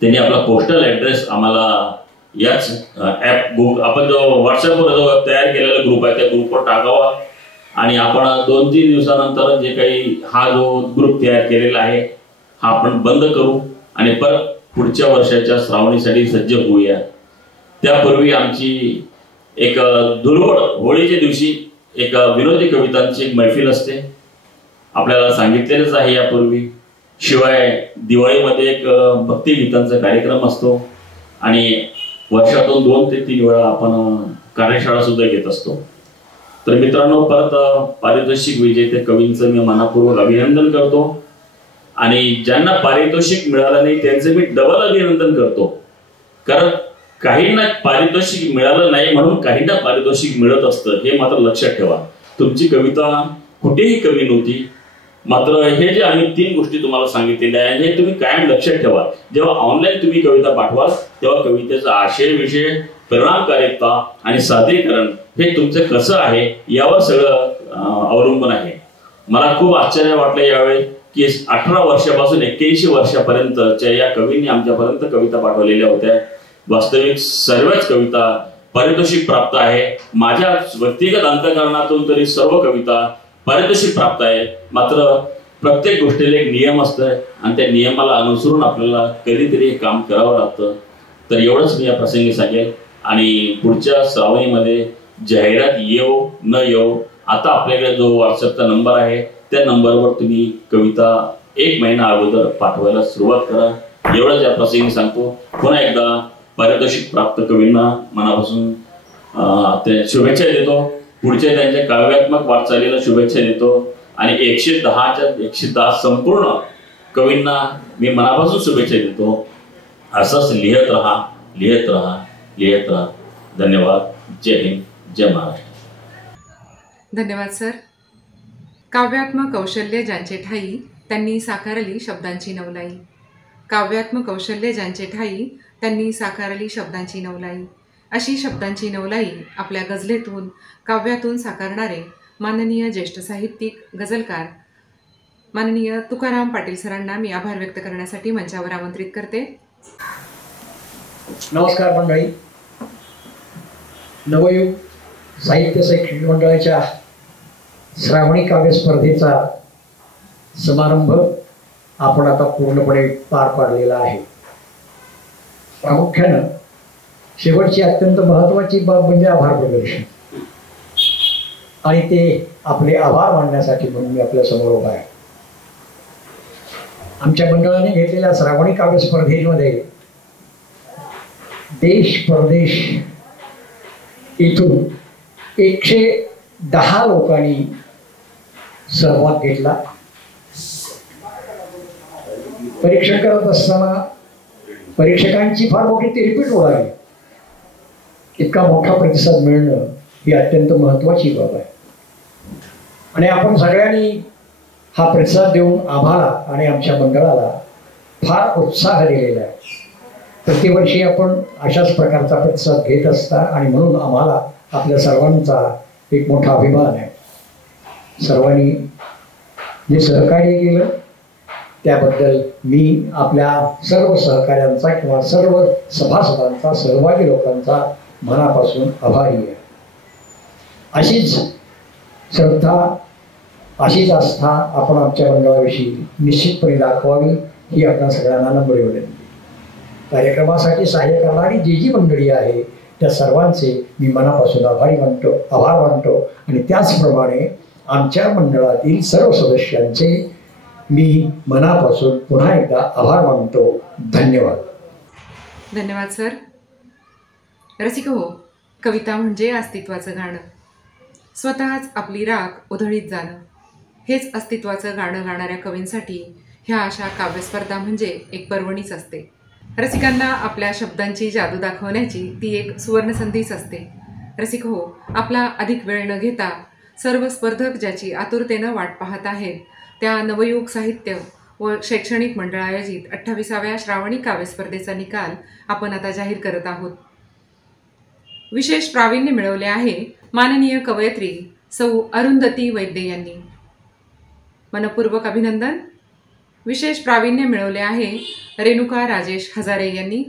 त्यांनी आपला पोस्टल ऍड्रेस आम्हाला याच ऍप आपण जो व्हॉट्सअपवर जो तयार केलेला ग्रुप आहे त्या ग्रुपवर टाकावा आणि आपण 2-3 दिवसानंतर जे काही हा जो ग्रुप तयार केलेला आहे हा आपण बंद करू आणि परत पुढच्या वर्षाच्या श्रावणीसाठी सज्ज होऊया. त्यापूर्वी आमची एक धुळवड होळीच्या दिवशी एक विनोदी कवितांची एक मैफिल असते, आपल्याला सांगितलेलंच आहे यापूर्वी. शिवाय दिवाळीमध्ये एक भक्तिगीतांचा कार्यक्रम असतो आणि वर्षातून 2 ते 3 वेळा आपण कार्यशाळा सुद्धा घेत असतो. तर मित्रांनो, परत पारितोषिक विजेते कवींचं मी मनापूर्वक अभिनंदन करतो आणि ज्यांना पारितोषिक मिळालं नाही त्यांचं मी डबल अभिनंदन करतो. कारण काहींना पारितोषिक मिळालं नाही म्हणून काहींना पारितोषिक मिळत असतं, हे मात्र लक्षात ठेवा. तुमची कविता कुठेही कमी नव्हती, मात्र हे जे आम्ही 3 गोष्टी तुम्हाला सांगितलेल्या आहेत हे तुम्ही कायम लक्षात ठेवा. जेव्हा ऑनलाईन तुम्ही कविता पाठवाल तेव्हा कवितेचा आशय, विषय, परिणामकारकता आणि सादरीकरण हे तुमचं कसं आहे यावर सगळं अवलंबून आहे. मला खूप आश्चर्य वाटलं यावेळी की 18 वर्षापासून 81 वर्षापर्यंतच्या या कवींनी आमच्यापर्यंत कविता पाठवलेल्या होत्या. वास्तविक सर्वच कविता पारितोषिक प्राप्त आहे. माझ्या व्यक्तिगत अंतःकरणातून तरी सर्व कविता पारितोषिक प्राप्त आहे. मात्र प्रत्येक गोष्टीला एक नियम असतं आणि त्या नियमाला अनुसरून आपल्याला कधीतरी काम करावं लागतं. तर एवढंच मी या प्रसंगी सांगेल आणि पुढच्या श्रावणीमध्ये जाहिरात येऊ न येऊ, आता आपल्याकडे जो व्हॉट्सअपचा नंबर आहे त्या नंबरवर तुम्ही कविता 1 महिना अगोदर पाठवायला सुरुवात करा. एवढंच या प्रसंगी सांगतो. पुन्हा एकदा पारितोषिक प्राप्त कवींना मनापासून शुभेच्छा देतो. पुढच्या त्यांच्या काव्यात्मक वाटचालीला शुभेच्छा देतो आणि 110च्या 110 संपूर्ण कवींना मी मनापासून शुभेच्छा देतो. असंच लिहित राहा, लिहित राहा, लिहित राहा. धन्यवाद. जय हिंद, जय महाराष्ट्र. धन्यवाद सर. काव्यात्मक कौशल्य ज्यांचे ठाई त्यांनी साकारली शब्दांची नवलाई. काव्यात्मक कौशल्य ज्यांचे ठाई त्यांनी साकारली शब्दांची नवलाई. अशी शब्दांची नवलाई आपल्या गझलेतून काव्यातून साकारणारे माननीय ज्येष्ठ साहित्यिक गझलकार माननीय तुकाराम पाटील सरांना मी आभार व्यक्त करण्यासाठी मंचावर आमंत्रित करते. नमस्कार मंडळी. नवयुग साहित्य शैक्षणिक मंडळाच्या श्रावणी काव्य स्पर्धेचा समारंभ आपण आता पूर्णपणे पार पाडलेला आहे. प्रामुख्यानं शेवटची अत्यंत महत्त्वाची बाब म्हणजे आभार प्रदर्शन, आणि ते आपले आभार मानण्यासाठी म्हणून मी आपल्या समोर उभा आहे. आमच्या मंडळाने घेतलेल्या श्रावणी काव्य स्पर्धेमध्ये देश परदेश इथून 110 लोकांनी सहभाग घेतला. परीक्षण करत असताना परीक्षकांची फार मोठी तिरपीट उडाली. इतका मोठा प्रतिसाद मिळणं ही अत्यंत महत्त्वाची बाब आहे, आणि आपण सगळ्यांनी हा प्रतिसाद देऊन आम्हाला आणि आमच्या मंडळाला फार उत्साह दिलेला आहे. प्रतिवर्षी आपण अशाच प्रकारचा प्रतिसाद घेत असता, आणि म्हणून आम्हाला आपल्या सर्वांचा एक मोठा अभिमान आहे. सर्वांनी जे सहकार्य केलं त्याबद्दल मी आपल्या सर्व सहकाऱ्यांचा किंवा सर्व सभासदांचा, सहभागी लोकांचा मनापासून आभारी आहे. अशीच श्रद्धा, अशीच आस्था आपण आमच्या मंडळाविषयी निश्चितपणे दाखवावी ही आपल्या सगळ्यांना नम्र विनंती. कार्यक्रमासाठी सहाय्य करणारी जी मंडळी आहे त्या सर्वांचे मी मनापासून आभार मानतो, आणि त्याचप्रमाणे आमच्या मंडळातील सर्व सदस्यांचे मी मनापासून पुन्हा एकदा आभार मानतो. धन्यवाद. धन्यवाद सर. रसिक हो, कविता म्हणजे अस्तित्वाचं गाणं. स्वतःच आपली राख उधळीत जाणं हेच अस्तित्वाचं गाणं गाणाऱ्या कवींसाठी ह्या अशा काव्यस्पर्धा म्हणजे एक पर्वणीच असते. रसिकांना आपल्या शब्दांची जादू दाखवण्याची ती एक सुवर्णसंधीच असते. रसिक हो, आपला अधिक वेळ न घेता सर्व स्पर्धक ज्याची आतुरतेनं वाट पाहत आहेत त्या नवयुग साहित्य व शैक्षणिक मंडळ आयोजित 28व्या श्रावणी काव्यस्पर्धेचा निकाल आपण आता जाहीर करत आहोत. विशेष प्रावीण्य मिळवले आहे माननीय कवयित्री सौ अरुंधती वैद्य यांनी. मनपूर्वक अभिनंदन. विशेष प्रावीण्य मिळवले आहे रेणुका राजेश हजारे यांनी.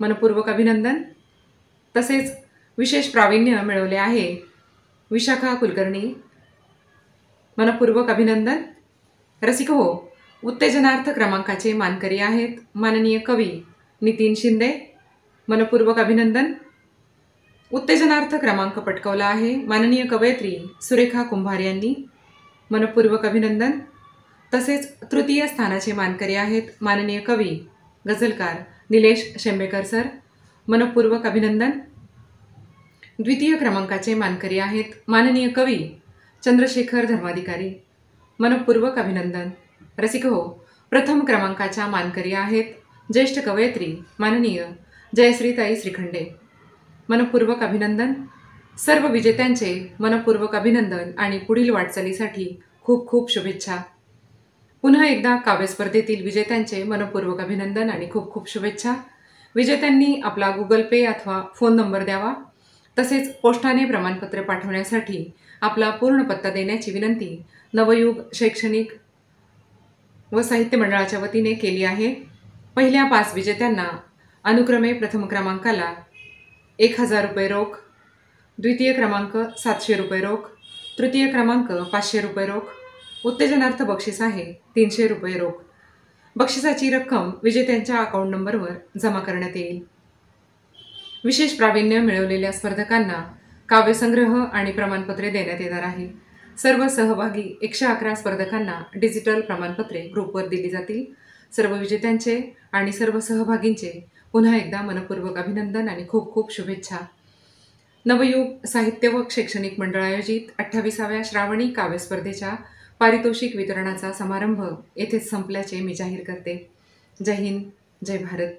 मनपूर्वक अभिनंदन. तसेच विशेष प्रावीण्य मिळवले आहे विशाखा कुलकर्णी. मनपूर्वक अभिनंदन. रसिक हो, उत्तेजनार्थ क्रमांकाचे मानकरी आहेत माननीय कवी नितीन शिंदे. मनपूर्वक अभिनंदन. उत्तेजनार्थ क्रमांक पटकावला आहे माननीय कवयित्री सुरेखा कुंभार यांनी. मनपूर्वक अभिनंदन. तसेच तृतीय स्थानाचे मानकरी आहेत माननीय कवी गझलकार निलेश शेंबेकर सर. मनपूर्वक अभिनंदन. द्वितीय क्रमांकाचे मानकरी आहेत माननीय कवी चंद्रशेखर धर्माधिकारी. मनपूर्वक अभिनंदन. रसिक हो, प्रथम क्रमांकाच्या मानकरी आहेत ज्येष्ठ कवयित्री माननीय जयश्रीताई श्रीखंडे. मनपूर्वक अभिनंदन. सर्व विजेत्यांचे मनपूर्वक अभिनंदन आणि पुढील वाटचालीसाठी खूप खूप शुभेच्छा. पुन्हा एकदा काव्यस्पर्धेतील विजेत्यांचे मनपूर्वक अभिनंदन आणि खूप खूप शुभेच्छा. विजेत्यांनी आपला गुगल पे अथवा फोन नंबर द्यावा. तसेच पोस्टाने प्रमाणपत्र पाठवण्यासाठी आपला पूर्ण पत्ता देण्याची विनंती नवयुग शैक्षणिक व साहित्य मंडळाच्या वतीने केली आहे. पहिल्या 5 विजेत्यांना अनुक्रमे प्रथम क्रमांकाला 1000 रुपये रोख, द्वितीय क्रमांक 700 रुपये रोख, तृतीय क्रमांक 500 रुपये रोख, उत्तेजनार्थ बक्षीस आहे 300 रुपये रोख. बक्षिसाची रक्कम विजेत्यांच्या अकाउंट नंबरवर जमा करण्यात येईल. विशेष प्रावीण्य मिळवलेल्या स्पर्धकांना काव्यसंग्रह आणि प्रमाणपत्रे देण्यात येणार आहे. सर्व सहभागी 111 स्पर्धकांना डिजिटल प्रमाणपत्रे ग्रुपवर दिली जातील. सर्व विजेत्यांचे आणि सर्व सहभागींचे पुन्हा एकदा मनपूर्वक अभिनंदन आणि खूप खूप शुभेच्छा. नवयुग साहित्य व शैक्षणिक मंडळ आयोजित 28व्या श्रावणी काव्यस्पर्धेच्या पारितोषिक वितरणाचा समारंभ येथेच संपल्याचे मी जाहीर करते. जय हिंद, जय भारत.